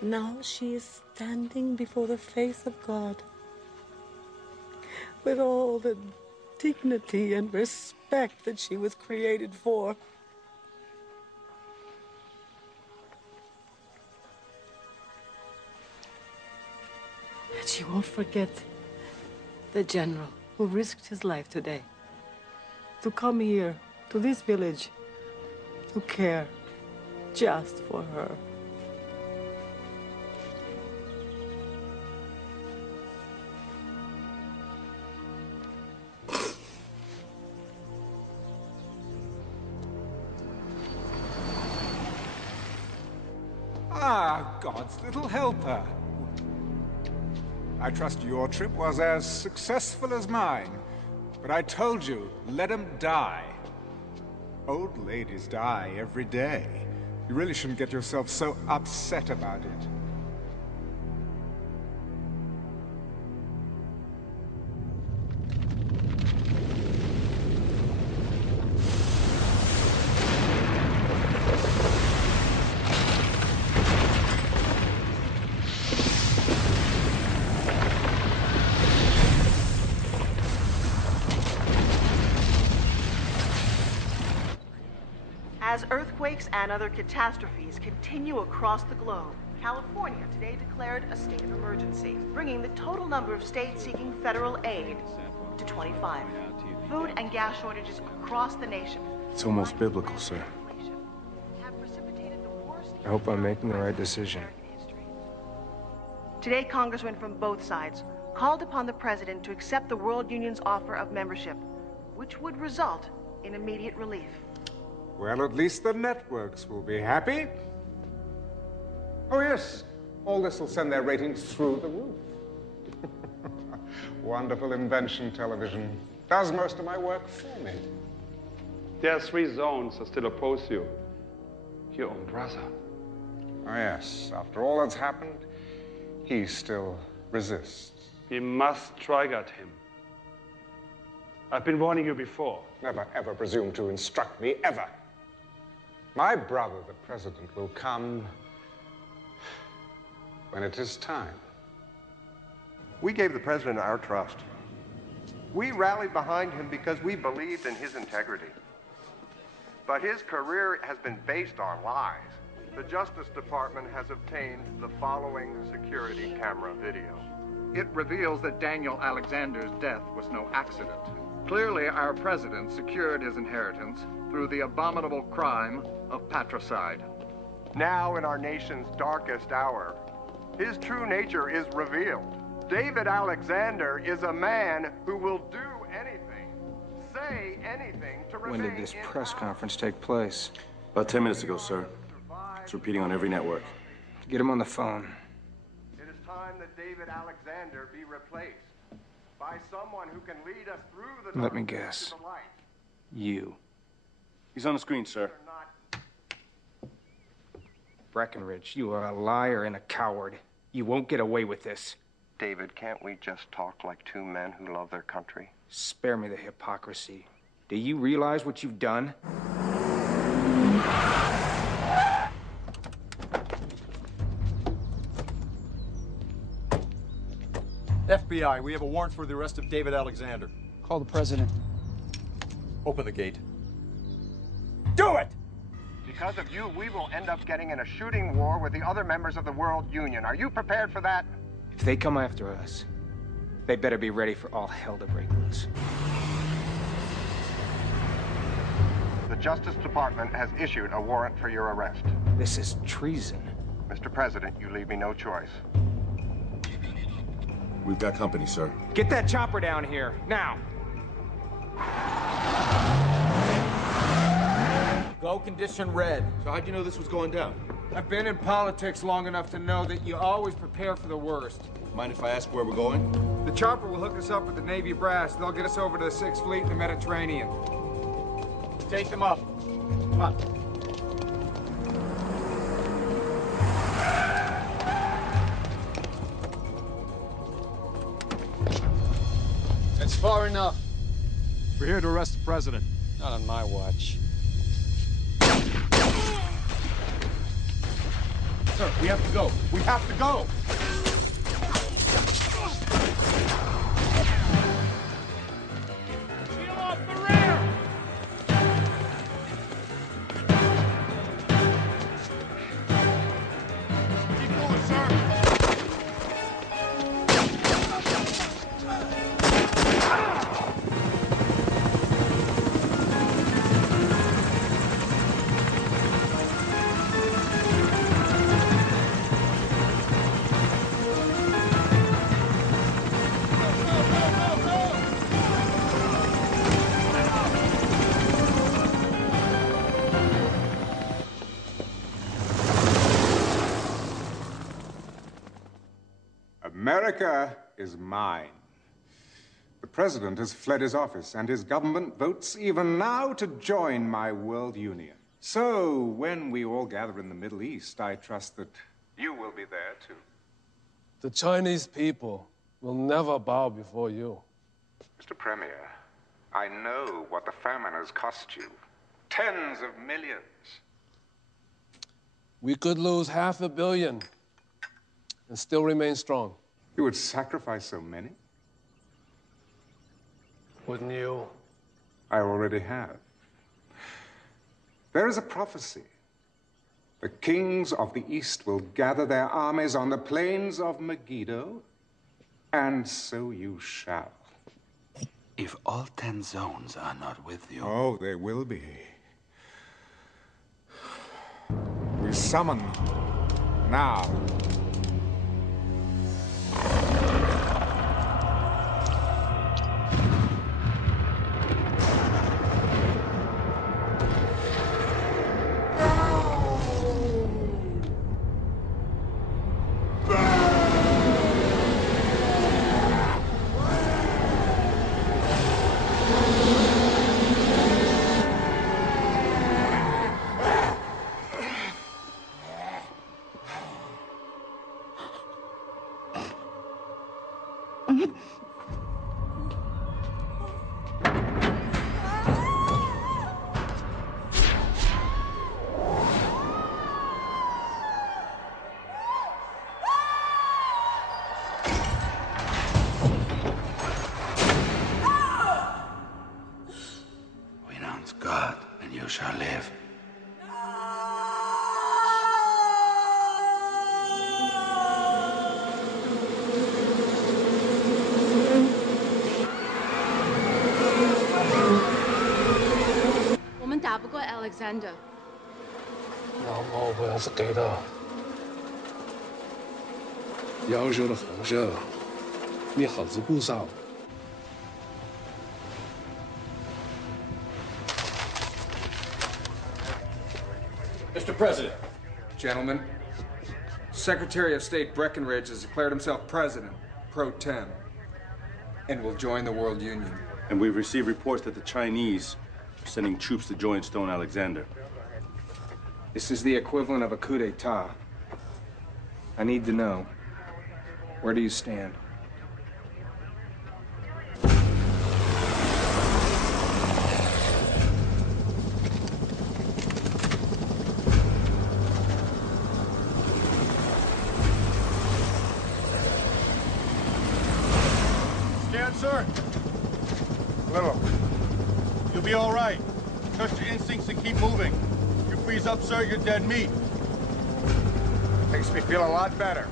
Now she is standing before the face of God with all the dignity and respect that she was created for. And she won't forget the general who risked his life today to come here, to this village, to care just for her. Ah, God's little helper. I trust your trip was as successful as mine. But I told you, let him die. Old ladies die every day. You really shouldn't get yourself so upset about it. As earthquakes and other catastrophes continue across the globe, California today declared a state of emergency, bringing the total number of states seeking federal aid to 25. Food and gas shortages across the nation. It's almost biblical, sir. I hope I'm making the right decision. Today, congressmen from both sides called upon the president to accept the World Union's offer of membership, which would result in immediate relief. Well, at least the networks will be happy. Oh, yes. All this will send their ratings through the roof. Wonderful invention, television. Does most of my work for me. There are 3 zones that still oppose you. Your own brother. Oh, yes. After all that's happened, he still resists. We must strike at him. I've been warning you before. Never, ever presume to instruct me, ever. My brother, the president, will come when it is time. We gave the president our trust. We rallied behind him because we believed in his integrity. But his career has been based on lies. The Justice Department has obtained the following security camera video. It reveals that Daniel Alexander's death was no accident. Clearly, our president secured his inheritance through the abominable crime of patricide. Now, in our nation's darkest hour, his true nature is revealed. David Alexander is a man who will do anything, say anything to remain. When did this press conference take place? About 10 minutes ago, sir. It's repeating on every network. Get him on the phone. It is time that David Alexander be replaced by someone who can lead us through the Let me guess. You. He's on the screen, sir. Breckenridge, you are a liar and a coward. You won't get away with this. David, can't we just talk like 2 men who love their country? Spare me the hypocrisy. Do you realize what you've done? FBI, we have a warrant for the arrest of David Alexander. Call the president. Open the gate. Do it! Because of you, we will end up getting in a shooting war with the other members of the World Union. Are you prepared for that? If they come after us, they better be ready for all hell to break loose. The Justice Department has issued a warrant for your arrest. This is treason. Mr. President, you leave me no choice. We've got company, sir. Get that chopper down here, now! Go condition red. So how'd you know this was going down? I've been in politics long enough to know that you always prepare for the worst. Mind if I ask where we're going? The chopper will hook us up with the Navy brass. They'll get us over to the 6th Fleet in the Mediterranean. Take them up. Come on. That's far enough. We're here to arrest the president. Not on my watch. Sir, we have to go. We have to go. America is mine. The president has fled his office, and his government votes even now to join my world union. So, when we all gather in the Middle East, I trust that you will be there, too. The Chinese people will never bow before you. Mr. Premier, I know what the famine has cost you. Tens of millions. We could lose $500 million and still remain strong. You would sacrifice so many? Wouldn't you? I already have. There is a prophecy The kings of the East will gather their armies on the plains of Megiddo, and so you shall. If all 10 zones are not with you... Oh, they will be. We summon now. Renounce God, and you shall live. Alexander. 老毛不要是给的，要求的红色，你好自不少。 Mr. President. Gentlemen, Secretary of State Breckinridge has declared himself president, pro tem, and will join the World Union. And we've received reports that the Chinese are sending troops to join Stone Alexander. This is the equivalent of a coup d'etat. I need to know, where do you stand? Scared, sir? A little. You'll be all right. Trust your instincts and keep moving. If you freeze up, sir, you're dead meat. Makes me feel a lot better.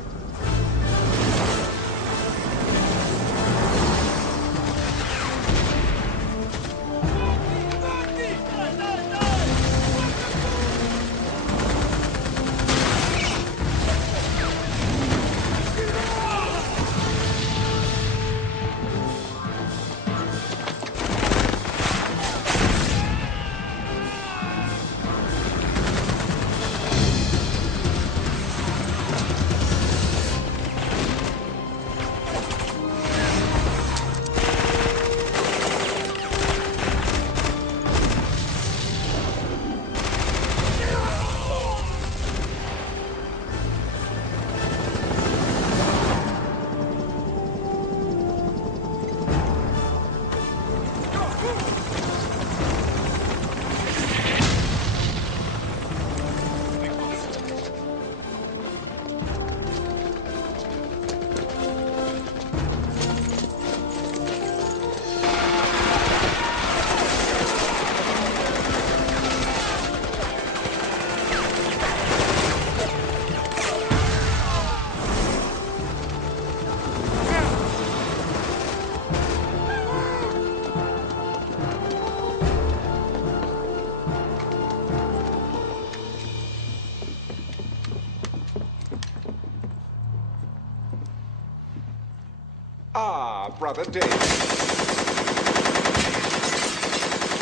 Ah, Brother David.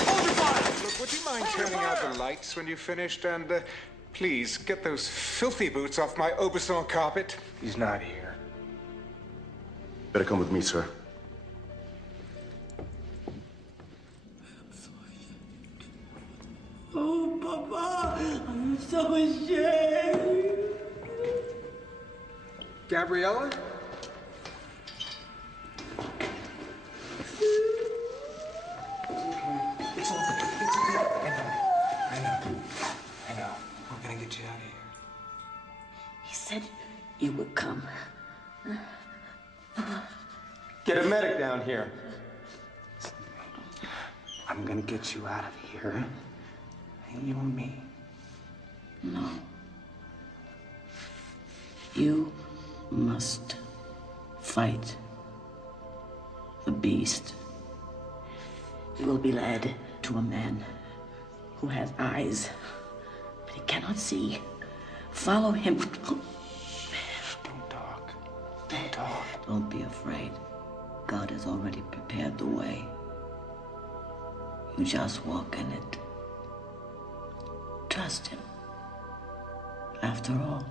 Hold your fire! Look, would you mind turning out the lights when you've finished? And please, get those filthy boots off my Aubusson carpet. He's not here. Better come with me, sir. Oh, Papa, I'm so ashamed. Gabriella? It's okay. It's okay. I know. We're gonna get you out of here. He said you would come. Get a medic down here. I'm gonna get you out of here. You and me. No. You must fight the beast. You will be led to a man who has eyes, but he cannot see. Follow him. Don't talk. Don't talk. Don't be afraid. God has already prepared the way. You just walk in it. Trust him. After all,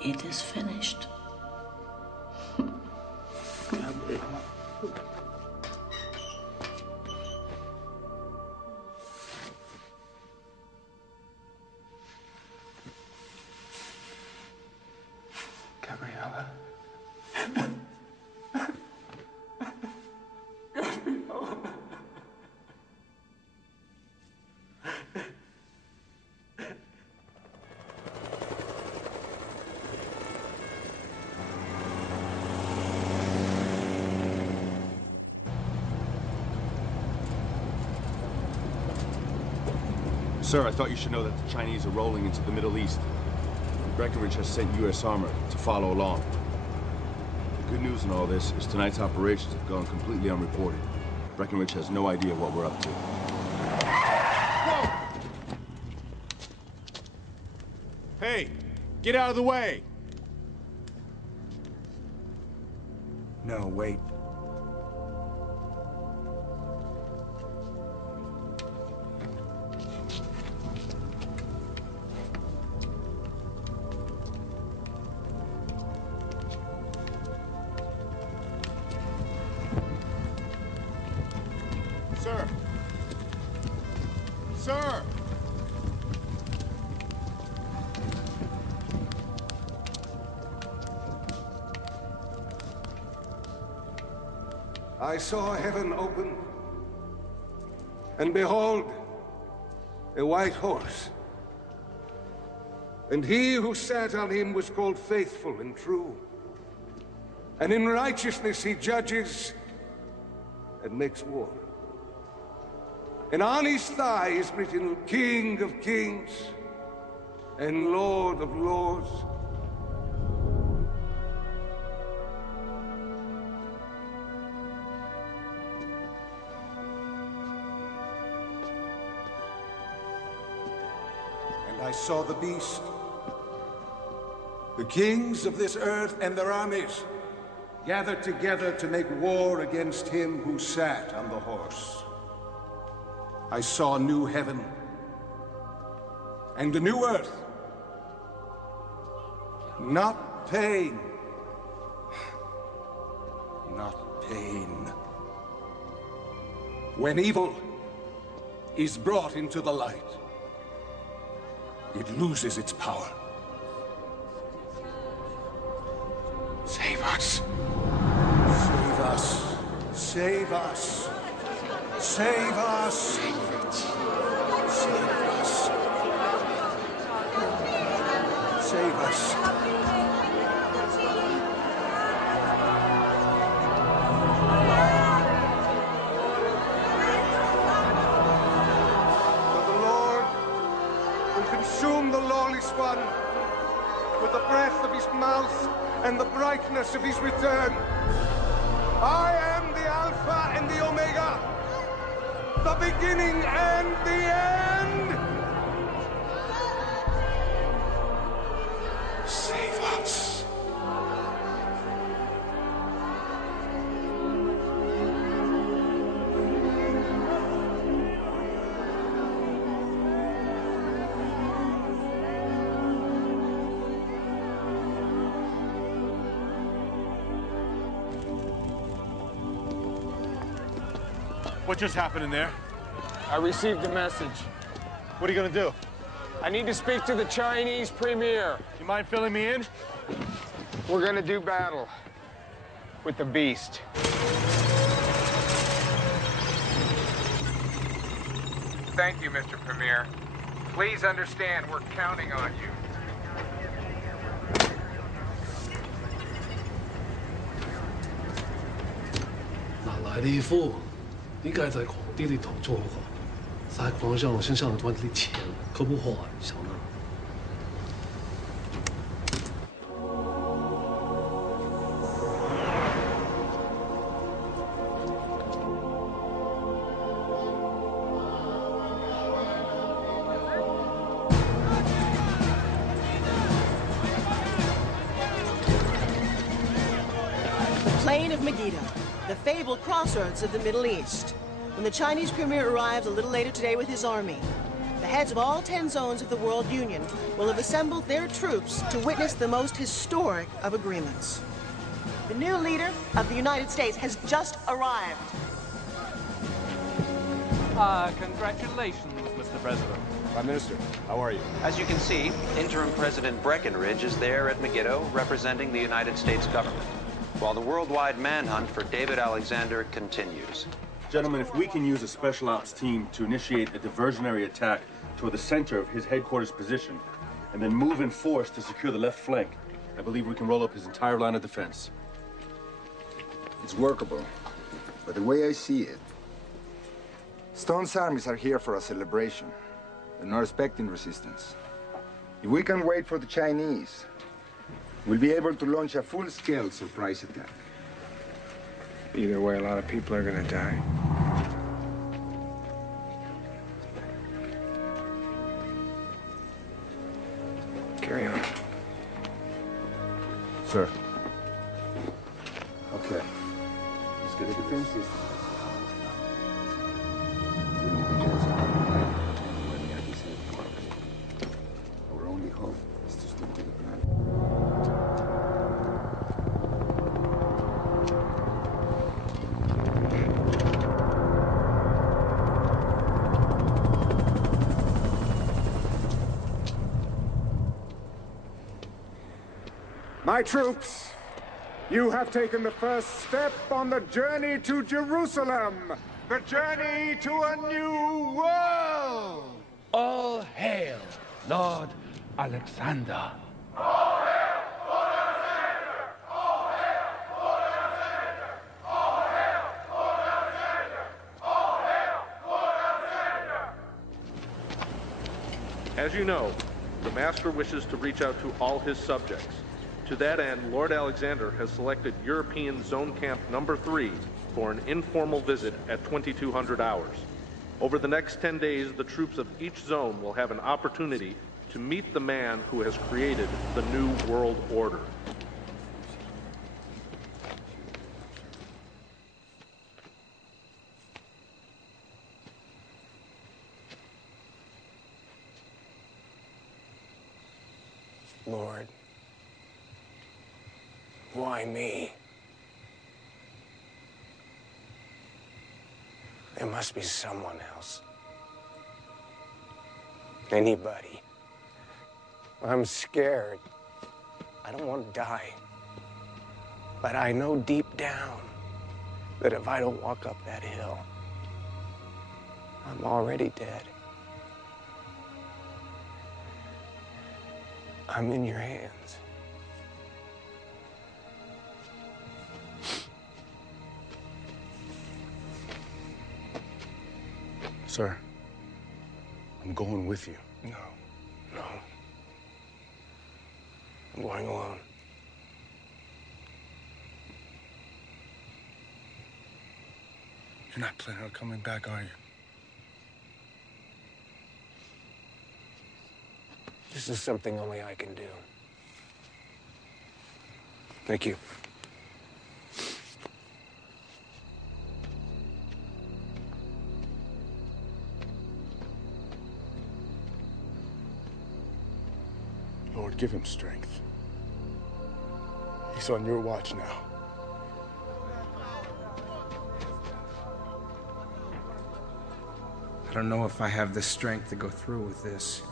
it is finished. Gabriella. Sir, I thought you should know that the Chinese are rolling into the Middle East. Breckenridge has sent U.S. armor to follow along. The good news in all this is tonight's operations have gone completely unreported. Breckenridge has no idea what we're up to. Whoa! Hey, get out of the way! No, wait. Sir! Sir! I saw heaven open, and behold, a white horse. And he who sat on him was called Faithful and True. And in righteousness he judges and makes war. And on his thigh is written, King of Kings and Lord of Lords. And I saw the beast, the kings of this earth and their armies, gathered together to make war against him who sat on the horse. I saw a new heaven and a new earth. Not pain. Not pain. When evil is brought into the light, it loses its power. Save us. Save us. Save us. Save us! Save us! Save us! For the Lord will consume the lawless one with the breath of his mouth and the brightness of his return. I am the Alpha and the Omega, the beginning and the end! Save us. What just happened in there? I received a message. What are you gonna do? I need to speak to the Chinese premier. You mind filling me in? We're gonna do battle with the beast. Thank you, Mr. Premier. Please understand we're counting on you. 哪来的一副你该在皇帝里头做话，在皇上身上赚的钱可不花，小娜。plain of Megiddo, the fabled crossroads of the Middle East. When the Chinese premier arrives a little later today with his army, the heads of all 10 zones of the World Union will have assembled their troops to witness the most historic of agreements. The new leader of the United States has just arrived. Congratulations, Mr. President. Prime Minister, how are you? As you can see, interim President Breckinridge is there at Megiddo representing the United States government, while the worldwide manhunt for David Alexander continues. Gentlemen, if we can use a special ops team to initiate a diversionary attack toward the center of his headquarters position, and then move in force to secure the left flank, I believe we can roll up his entire line of defense. It's workable, but the way I see it, Stone's armies are here for a celebration. They're not expecting resistance. If we can wait for the Chinese, we'll be able to launch a full-scale surprise attack. Either way, a lot of people are gonna die. Carry on. Sir. Okay. Let's get a defense system. Our only hope is to stick to the plan. My troops, you have taken the first step on the journey to Jerusalem, the journey to a new world. All hail, Lord Alexander. As you know, the Master wishes to reach out to all his subjects. To that end, Lord Alexander has selected European Zone Camp Number 3 for an informal visit at 2200 hours. Over the next 10 days, the troops of each zone will have an opportunity to meet the man who has created the New World Order. Lord, why me? There must be someone else. Anybody. I'm scared. I don't want to die. But I know deep down that if I don't walk up that hill, I'm already dead. I'm in your hands. Sir, I'm going with you. No. I'm going alone. You're not planning on coming back, are you? This is something only I can do. Thank you. Lord, give him strength. He's on your watch now. I don't know if I have the strength to go through with this.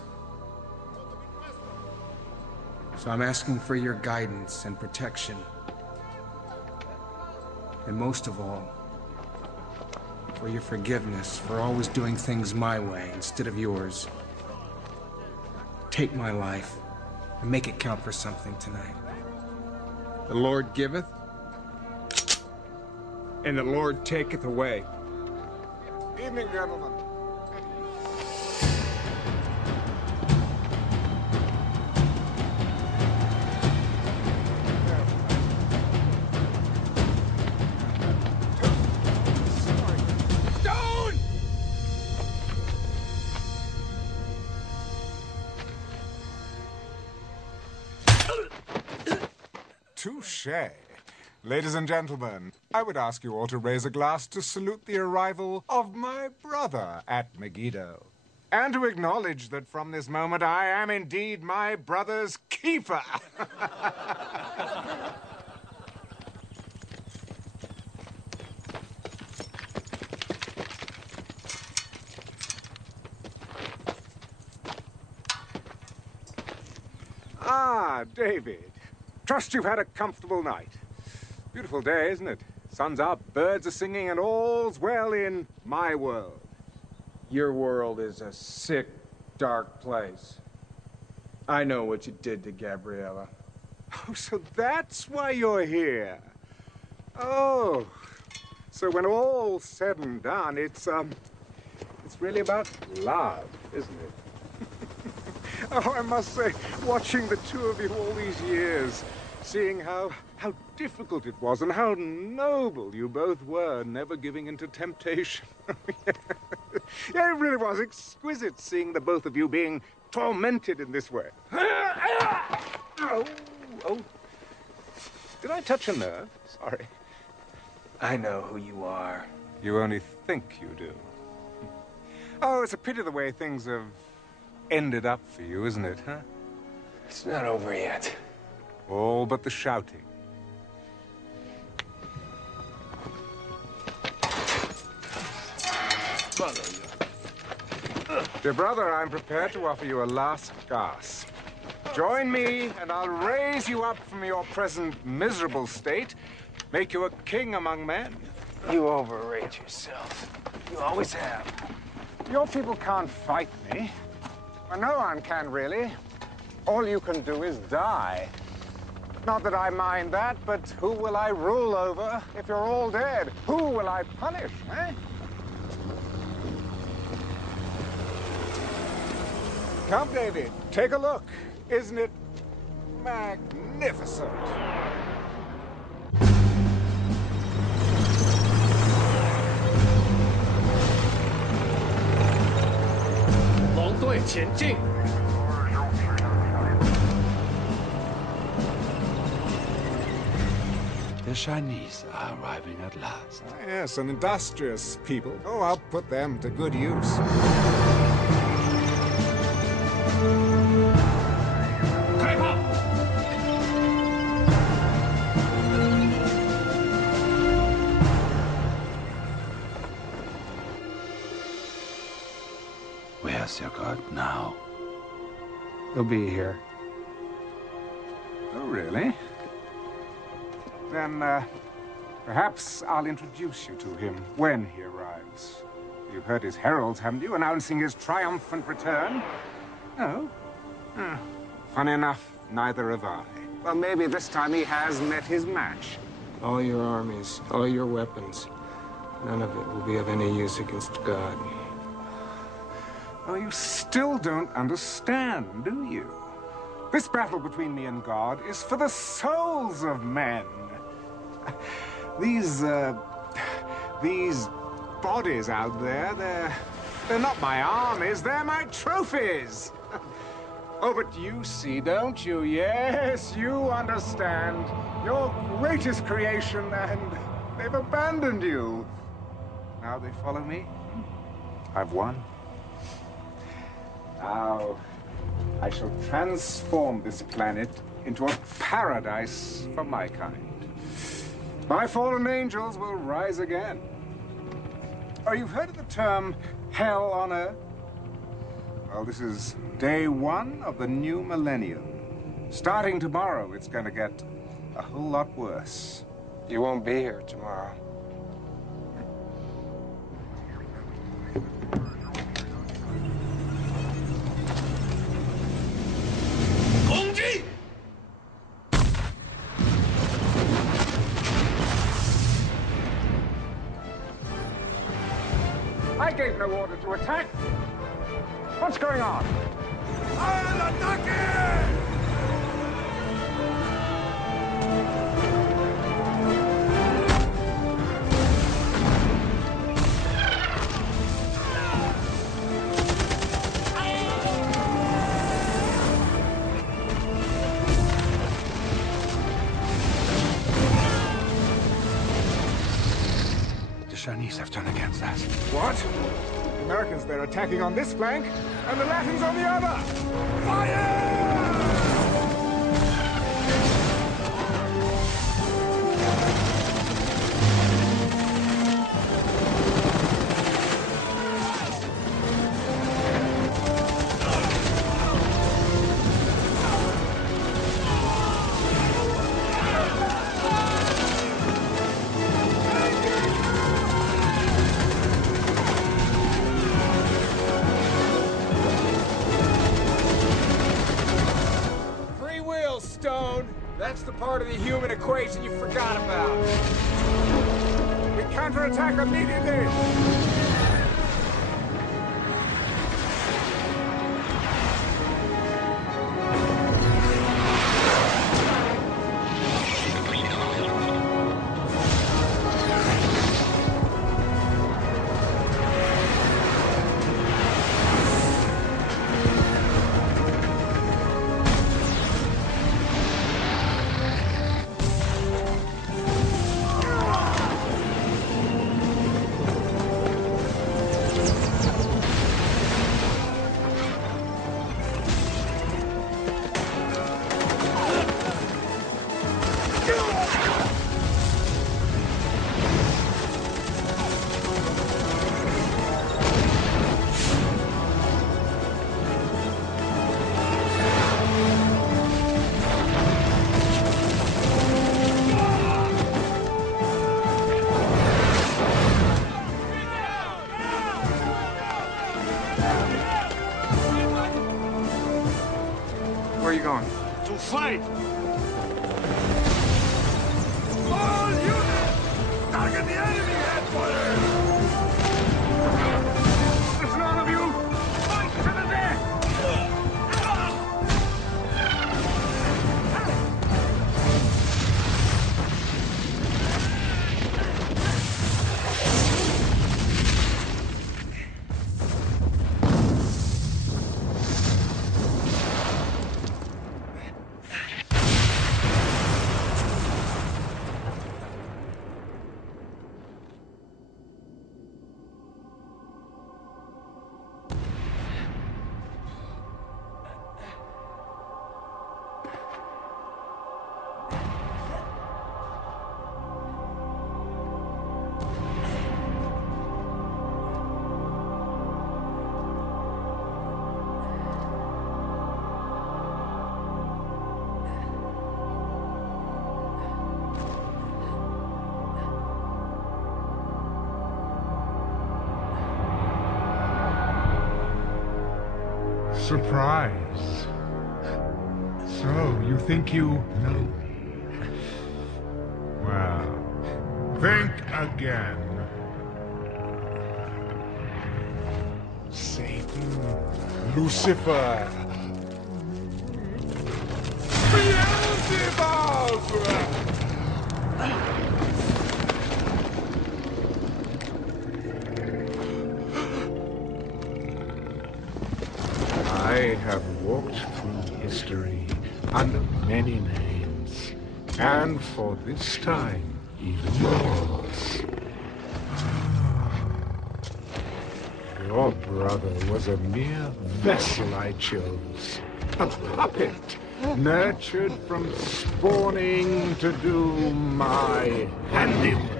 So I'm asking for your guidance and protection. And most of all, for your forgiveness for always doing things my way instead of yours. Take my life and make it count for something tonight. The Lord giveth, and the Lord taketh away. Evening, gentlemen. Touché. Ladies and gentlemen, I would ask you all to raise a glass to salute the arrival of my brother at Megiddo, and to acknowledge that from this moment I am indeed my brother's keeper. Ah, David. Trust you've had a comfortable night. Beautiful day, isn't it? Sun's up, birds are singing, and all's well in my world. Your world is a sick, dark place. I know what you did to Gabriella. Oh, so that's why you're here. Oh, so when all's said and done, it's really about love, isn't it? Oh, I must say, watching the two of you all these years, seeing how difficult it was and how noble you both were, never giving in to temptation. Yeah, it really was exquisite seeing the both of you being tormented in this way. Oh, did I touch a nerve? Sorry. I know who you are. You only think you do. Oh, it's a pity the way things have ended up for you, isn't it, huh? It's not over yet. All but the shouting. Dear brother, I'm prepared to offer you a last gasp. Join me, and I'll raise you up from your present miserable state, make you a king among men. You overrate yourself. You always have. Your people can't fight me. Well, no one can, really. All you can do is die. Not that I mind that, but who will I rule over if you're all dead? Who will I punish, eh? Come, David, take a look. Isn't it magnificent? The Chinese are arriving at last. Ah, yes, an industrious people. Oh, I'll put them to good use. Where's your god now? He'll be here. Oh, really? Then, perhaps I'll introduce you to him when he arrives. You've heard his heralds, haven't you, announcing his triumphant return? No? Funny enough, neither have I. Well, maybe this time he has met his match. All your armies, all your weapons, none of it will be of any use against God. Oh, you still don't understand, do you? This battle between me and God is for the souls of men. These bodies out there, they're not my armies, they're my trophies. Oh, but you see, don't you? Yes, you understand. Your greatest creation, and they've abandoned you. Now they follow me. I've won. Now, I shall transform this planet into a paradise for my kind. My fallen angels will rise again. Oh, you've heard of the term hell on earth? Well, this is day one of the new millennium. Starting tomorrow, it's going to get a whole lot worse. You won't be here tomorrow. I gave no order to attack. What's going on? I'll attack it! Chinese have turned against us. What? The Americans, they're attacking on this flank, and the Latins on the other! Fire! That's the part of the human equation you forgot about. We counterattack immediately! Where are you going? To fight! All units! Target the enemy headquarters! There's none of you! Fight to the death! Surprise. So, you think you know me? Well, think again. Satan, Lucifer, Beelzebub! I have walked through history under many names, and for this time, even yours. Your brother was a mere vessel I chose, a puppet, nurtured from spawning to do my handiwork.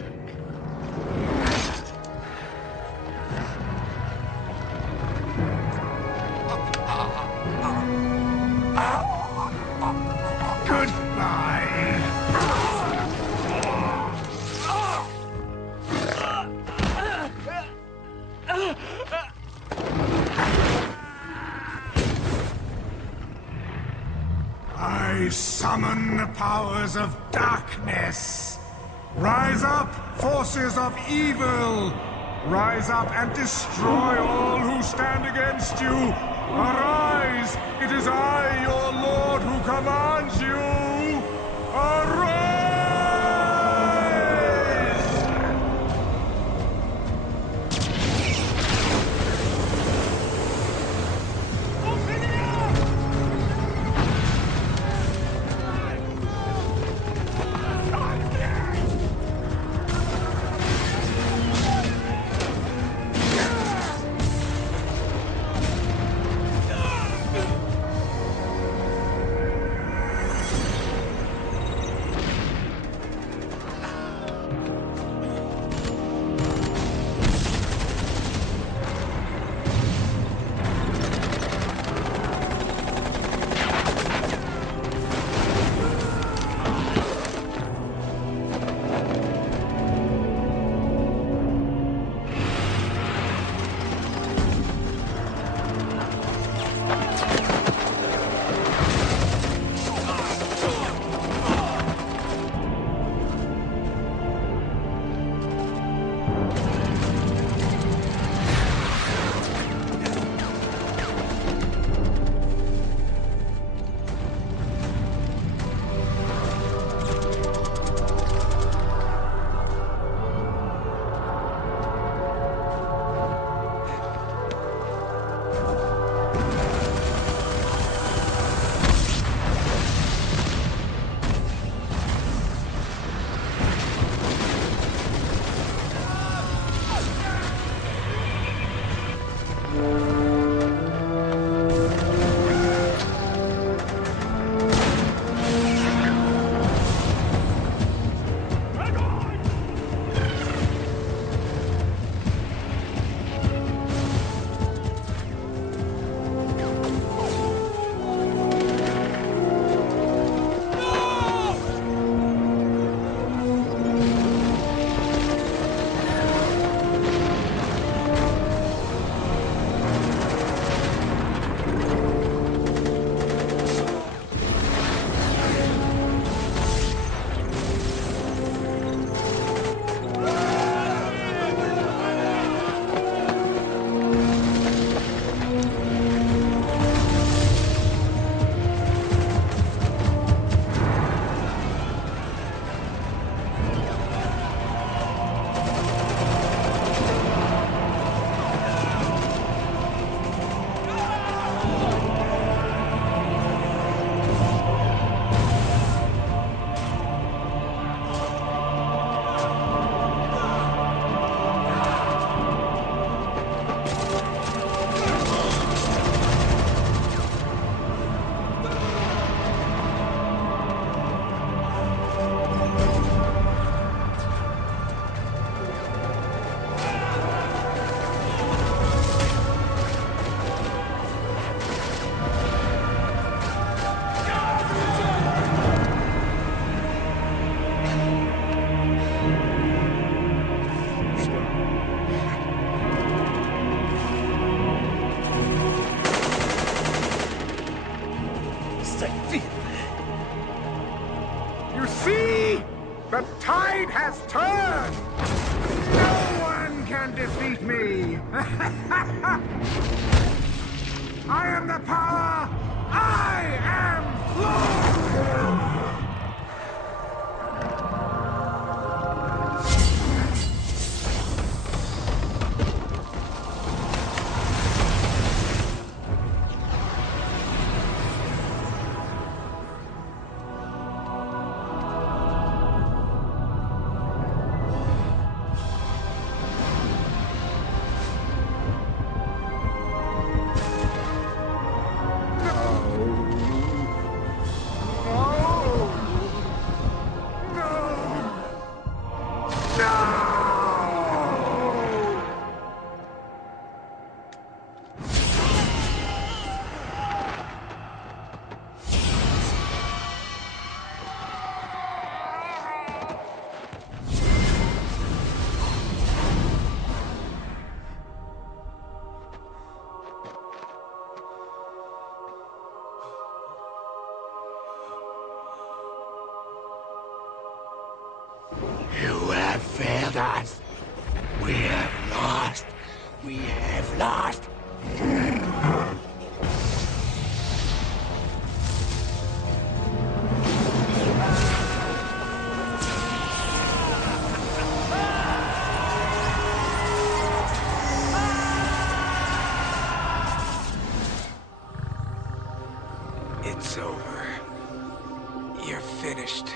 I summon the powers of darkness. Rise up, forces of evil. Rise up and destroy all who stand against you. Arise, it is I, your Lord, who commands you. Arise! You see? The tide has turned! No one can defeat me! I am the power! I am Lord! You have failed us. We have lost. We have lost. It's over. You're finished.